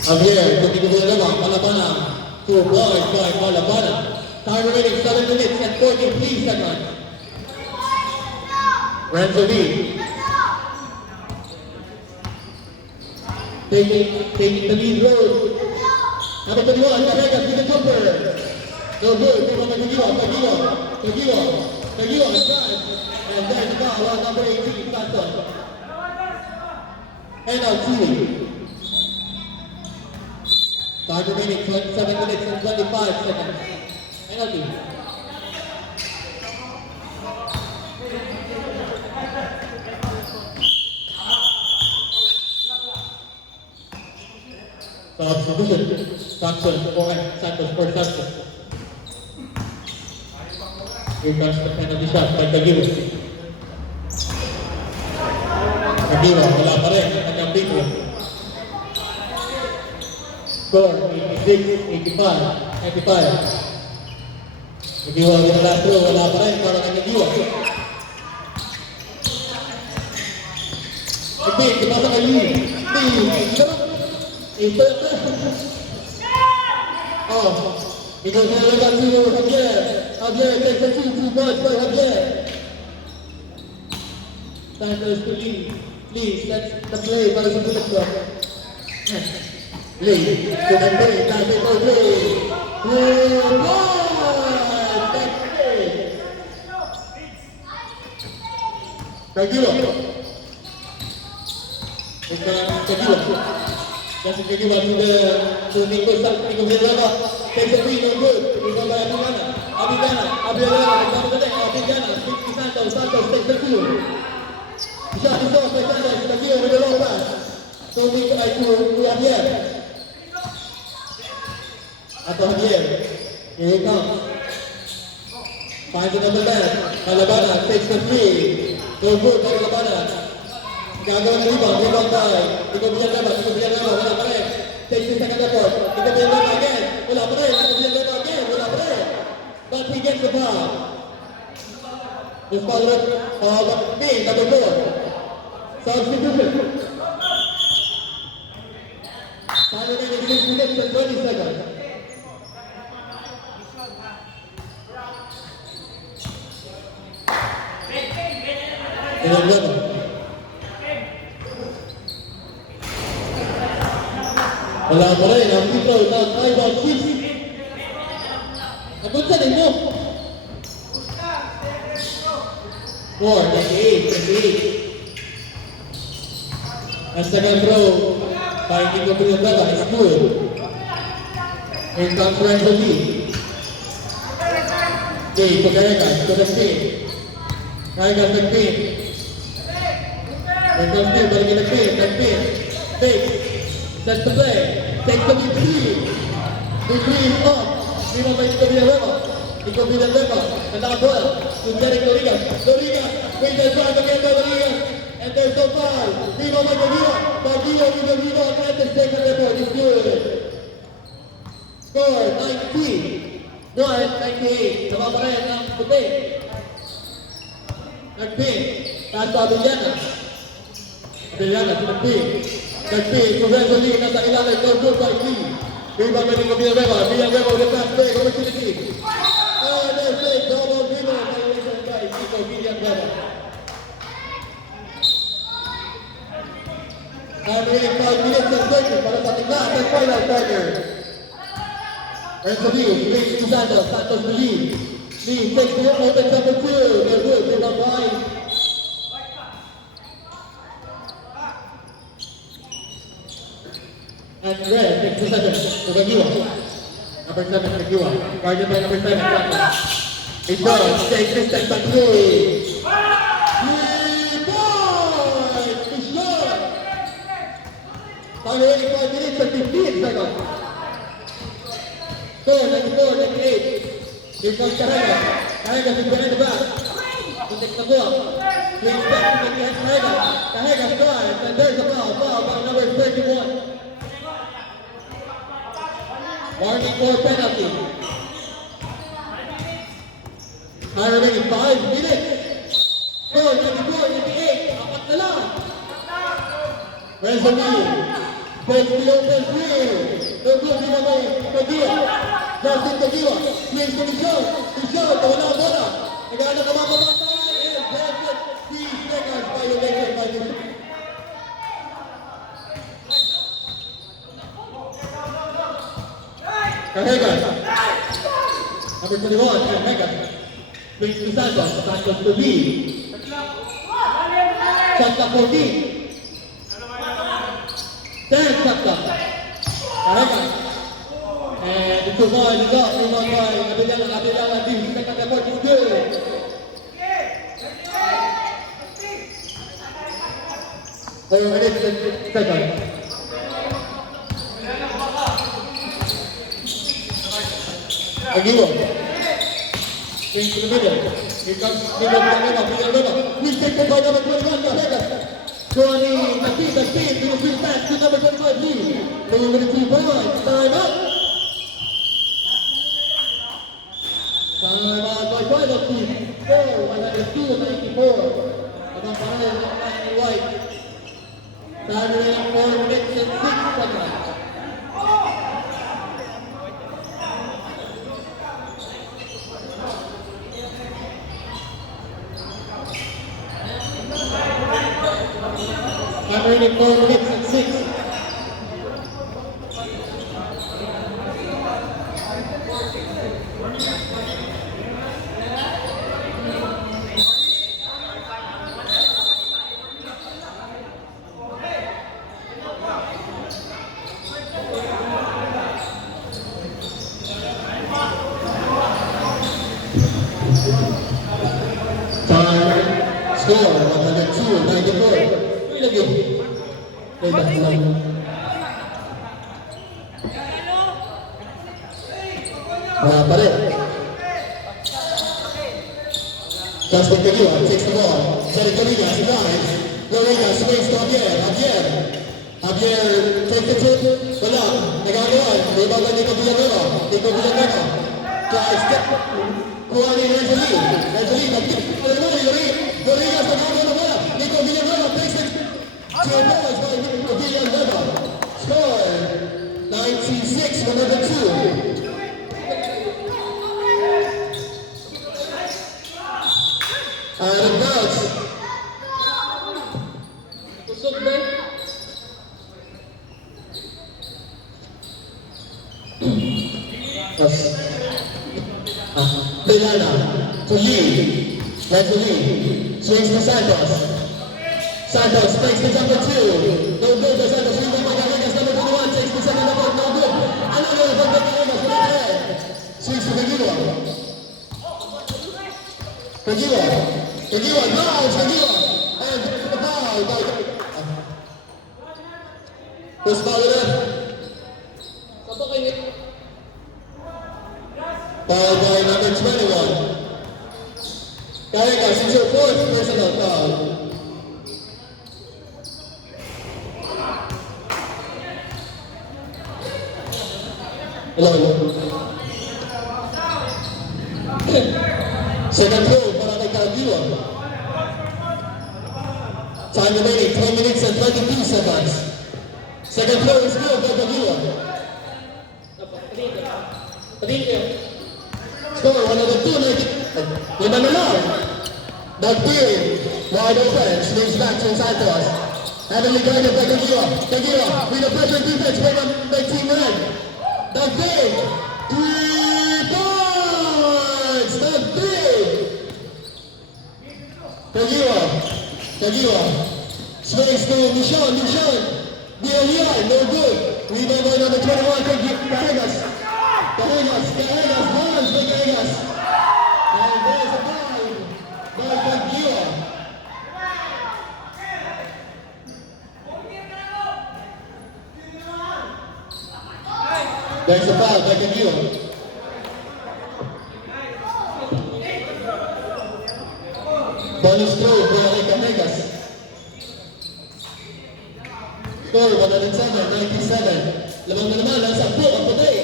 Javier, Nico Villanueva, Talavana. 2 points by Talavana. Time remaining 7 minutes and 43 seconds. Renzo Lee. Taking the lead road. Number 21, Carregas with the jumper. No good. Rebound by Kagiwa drives. And there's the foul on number 18, Santos. Penalty. Time remaining 7 minutes and 25 seconds. Penalty. Substitution. Santos for Santos. Here comes the penalty shot by Kagiwa. Kagiwa, wala pa rin. Kanyang big one. Score 86, 85, 95. Kagiwa with the last throw, wala pa rin para kay Kagiwa. Big, kumasa kay Lee. Lee, ito. Oh, It goes all about to Javier. Javier takes a 2-2 guard for Javier. Santos to Lee. Lee sets the play para sa Bullet Club. Lee to the play. Dante for Lee. That's it. Kagilo. Kagilo. That's a Kagilo to Nico Villalaba. Takes a three, no good. Rebound by Abigana. Abigana. 60 Santos. Santos takes the two. Shot is off by Santos. Kagilo with a long pass. So we try to Javier. Ato Javier. Here he comes. Finds another man. Malabana takes the three. No good by Malabana. Gagawa ng rebound by Nico Villalaba. Wala pa rin. Takes the second effort. Nico Villalaba again. Wala pa rin. Nico Villalaba again. Wala pa rin. But he gets the foul. This foul is number 4. Substitution. Time remaining 6 minutes and 20 seconds. Wala pa rin ang dito ng 5-6. Napunta din mo. 4, 28. Ang second throw by Nico Villalaba is good. Here comes Renzo Lee. Lee to Caregas, to the spin. Caregas nag-pin. Here comes Lee, balik nag-pin. Takes. Sets the play. Takes the big three. The three is up. Rebound by Nico Villalaba. Nico Villalaba. And now ball to Derek Dorigas. Wait the drive again by Dorigas. And there's no foul. Rebound by Dorigas. Baguio with the rebound at the second effort. It's good. Score 90. No, 98. Sama pa rin ang puti. Nag-pin. Taas pa Abellana. Abellana to nag-pin. Nag-pin. Lorenzo Lee nasa ilalim. No good by Lee. Rebound by Nico Villalaba. Villalaba with the fast break opportunity. Oh, there's a double rebound by Nico Villalaba. Now remaining 5 minutes and 30 para sa ating last and final quarter. Renzo Lee brings to Santos. Santos to Lee. Lee takes the open number 2. They're good. They're not behind. And Red takes the second to Baguio. Number 7, Baguio. Guarded by number 7, Santos. He does. Takes this time by 3. 3 points! He's good! Now remaining 5 minutes and 15 seconds. 94, 98. Here comes Caregas. Caregas is behind the back. He takes the ball. He expects to get Caregas. Caregas drives, and there's a foul. Foul by number 31. Warning for penalty. Now remaining 5 minutes. 94, 98. Apat na lang. Renzo Lee. Takes the open three. No good din naman Baguio. Justin Baguio. Swings to the shot. Wala ang bola. Nagana ka mapapantayan. And that's it. 3 seconds violation by the Caregas. Number 21, Caregas. Swings to Santos. Santos to Lee. Shot clock 14. 10 shot clock. Caregas. And it's a ball, it's up, rebound by Abellana, team, second effort is good. For minutes and seconds. Aguilar. Into the middle. Here comes Villalaba. He's taken by number 21, Caregas. Johnny, the speed, he will bring back to number 25, Lee. Playing with the 3 points. Time up. Time out by final team. 102-94. Abang panel ng Miami White. Time remaining 4 minutes and 6 seconds. minute, 4 minutes and 6. Time, score, 102, 94. Uy, lagi. Lagi lang. Wala pa rin. Justin Caguan takes the ball. Jerry Rodriguez, he dives. Rodriguez swings to Javier. Javier takes the tip. Wala. Nagagawa. Rebound na Nico Villanueva. Tries to kuha ni Regeline. Rodriguez nagagawa na bola. Nico Villanueva takes it. 2 balls by Nico Villanueva. Score 96 for number 2. Out of bounds. Belana to Lee. Right to Lee. Swings to Santos. Santos takes the number 2. No good to Santos. Rebound by Garrigas. Number 21 takes the second number. No good. Another one by Garrigas. Swings to Caguan. Caguan drives, and the foul by who's fouled up? Foul by number 21. Garrigas, it's your 4th personal foul. Hello. Second throw para kay Caguan. Time remaining 12 minutes and 22 seconds. Second throw is good by Caguan. Score 102. Lima na lang. Nagpil. Wide open. Swings back to Santos. Heavily guarded by Caguan. With a pressure defense by the team man. Nagpil. 3 points. Nagpil. Caguan. Swings to Michon. Dialian, no good. Rebound by number 21, Garrigas. Bonds by Garrigas. And there's a foul by Caguan. There's a foul by Caguan. Bonus throw by Garrigas. Score 107-97. Lamang na naman ang 10 ang puti.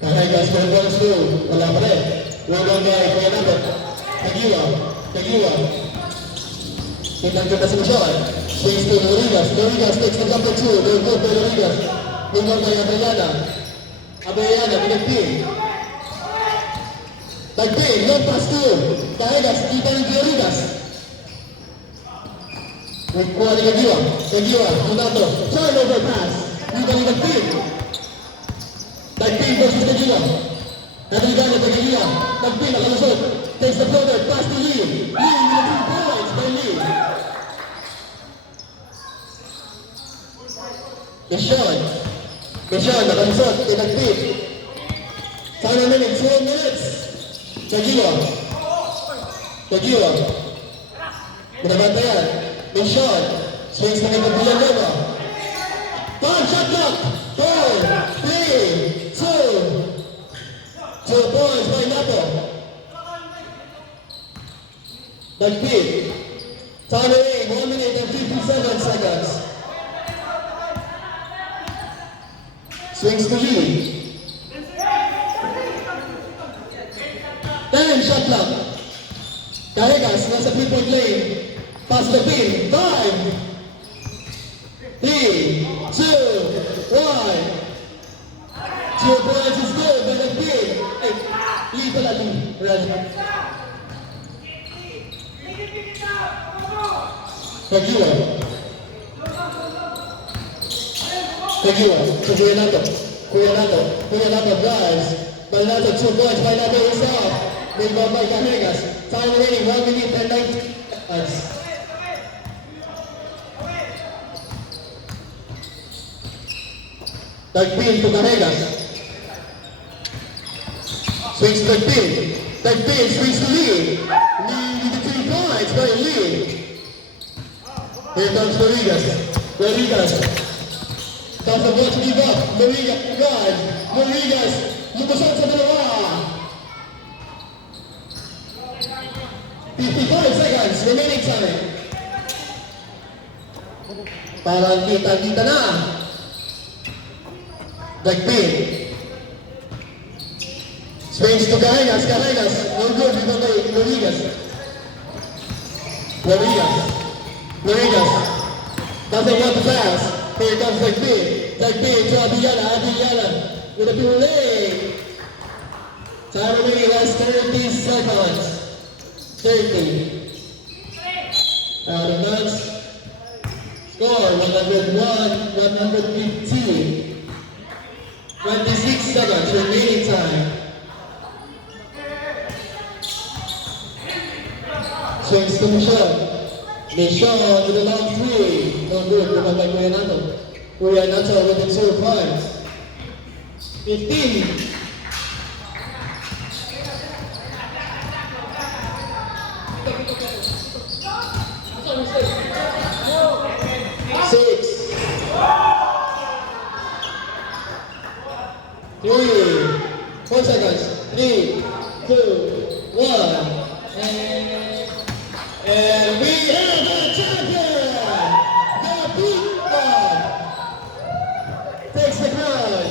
Garrigas for bonus throw. Wala pa rin. Rebound by Kuya Nabot. Caguan. Kitang ganda sa Michon. Swings to Rodriguez. Rodriguez takes the number 2. No good by Rodriguez. Rebound by Abellana. Pinagpil. No pass to Garrigas. Kita ng Rodriguez. Kuha ni Caguan. Munato. Turnover pass. Rebound by Pinagpil. Nagpil versus Caguan. Nagpil by Caguan. Nagpil nakalusot. Takes the floater. Pass to Lee. With the 2 points by Lee. Michon nakalusot. Nagpil. Final minute. 12 minutes. Caguan. Binabantayan. Michon. Swings na kay Villanueva. Shot clock. 4, 3, 2. 2 points by Napo. Nagpil. Time away, 1 minute and 57 seconds. Swings to Lee. 10 shot clock. Garrigas nasa 3-point lane. Pass the pin. 5, 3, 2, 1. 2 points is good by Nagpil. Lee pala Lee. Kagiwa. Kagiwa. To Kuya Nato drives. Balnato 2 points. Balnato is off. Big ball by Canegas. Time remaining 1 minute and 9 seconds. Tagpin to Canegas. Swings to Tagpin. Tagpin swings to Lee. Lee with the 3 points by Lee. Here comes Rodriguez. Rodriguez. Doesn't want to give up. Rodriguez drives. Rodriguez. Lumusot sa dalawa. 55 seconds remaining time. Parang kita na. Dagpin. Swings to Canegas. No good. Dito kay Rodriguez. Rodriguez. Doesn't want to pass. Here comes Dagpin. Dagpin to Abiyala. With a delay. Time remaining last 30 seconds. 30. Out of nuts. Score 101-115. 26 seconds remaining time. Swings to Michelle with a long 3. No good. Come on by Kuya Nato. Kuya Nato with the 2 points. 15. Six. 3. 4 seconds. 3, 2, 1. And we have a champion! The Big Dog takes the crown.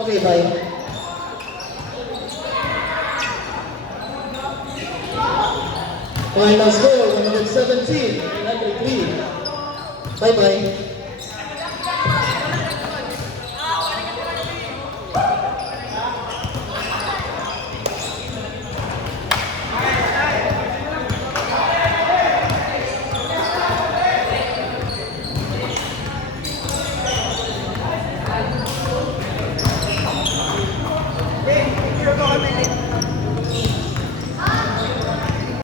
Okay, bye. Final score, 117, 103. Bye-bye.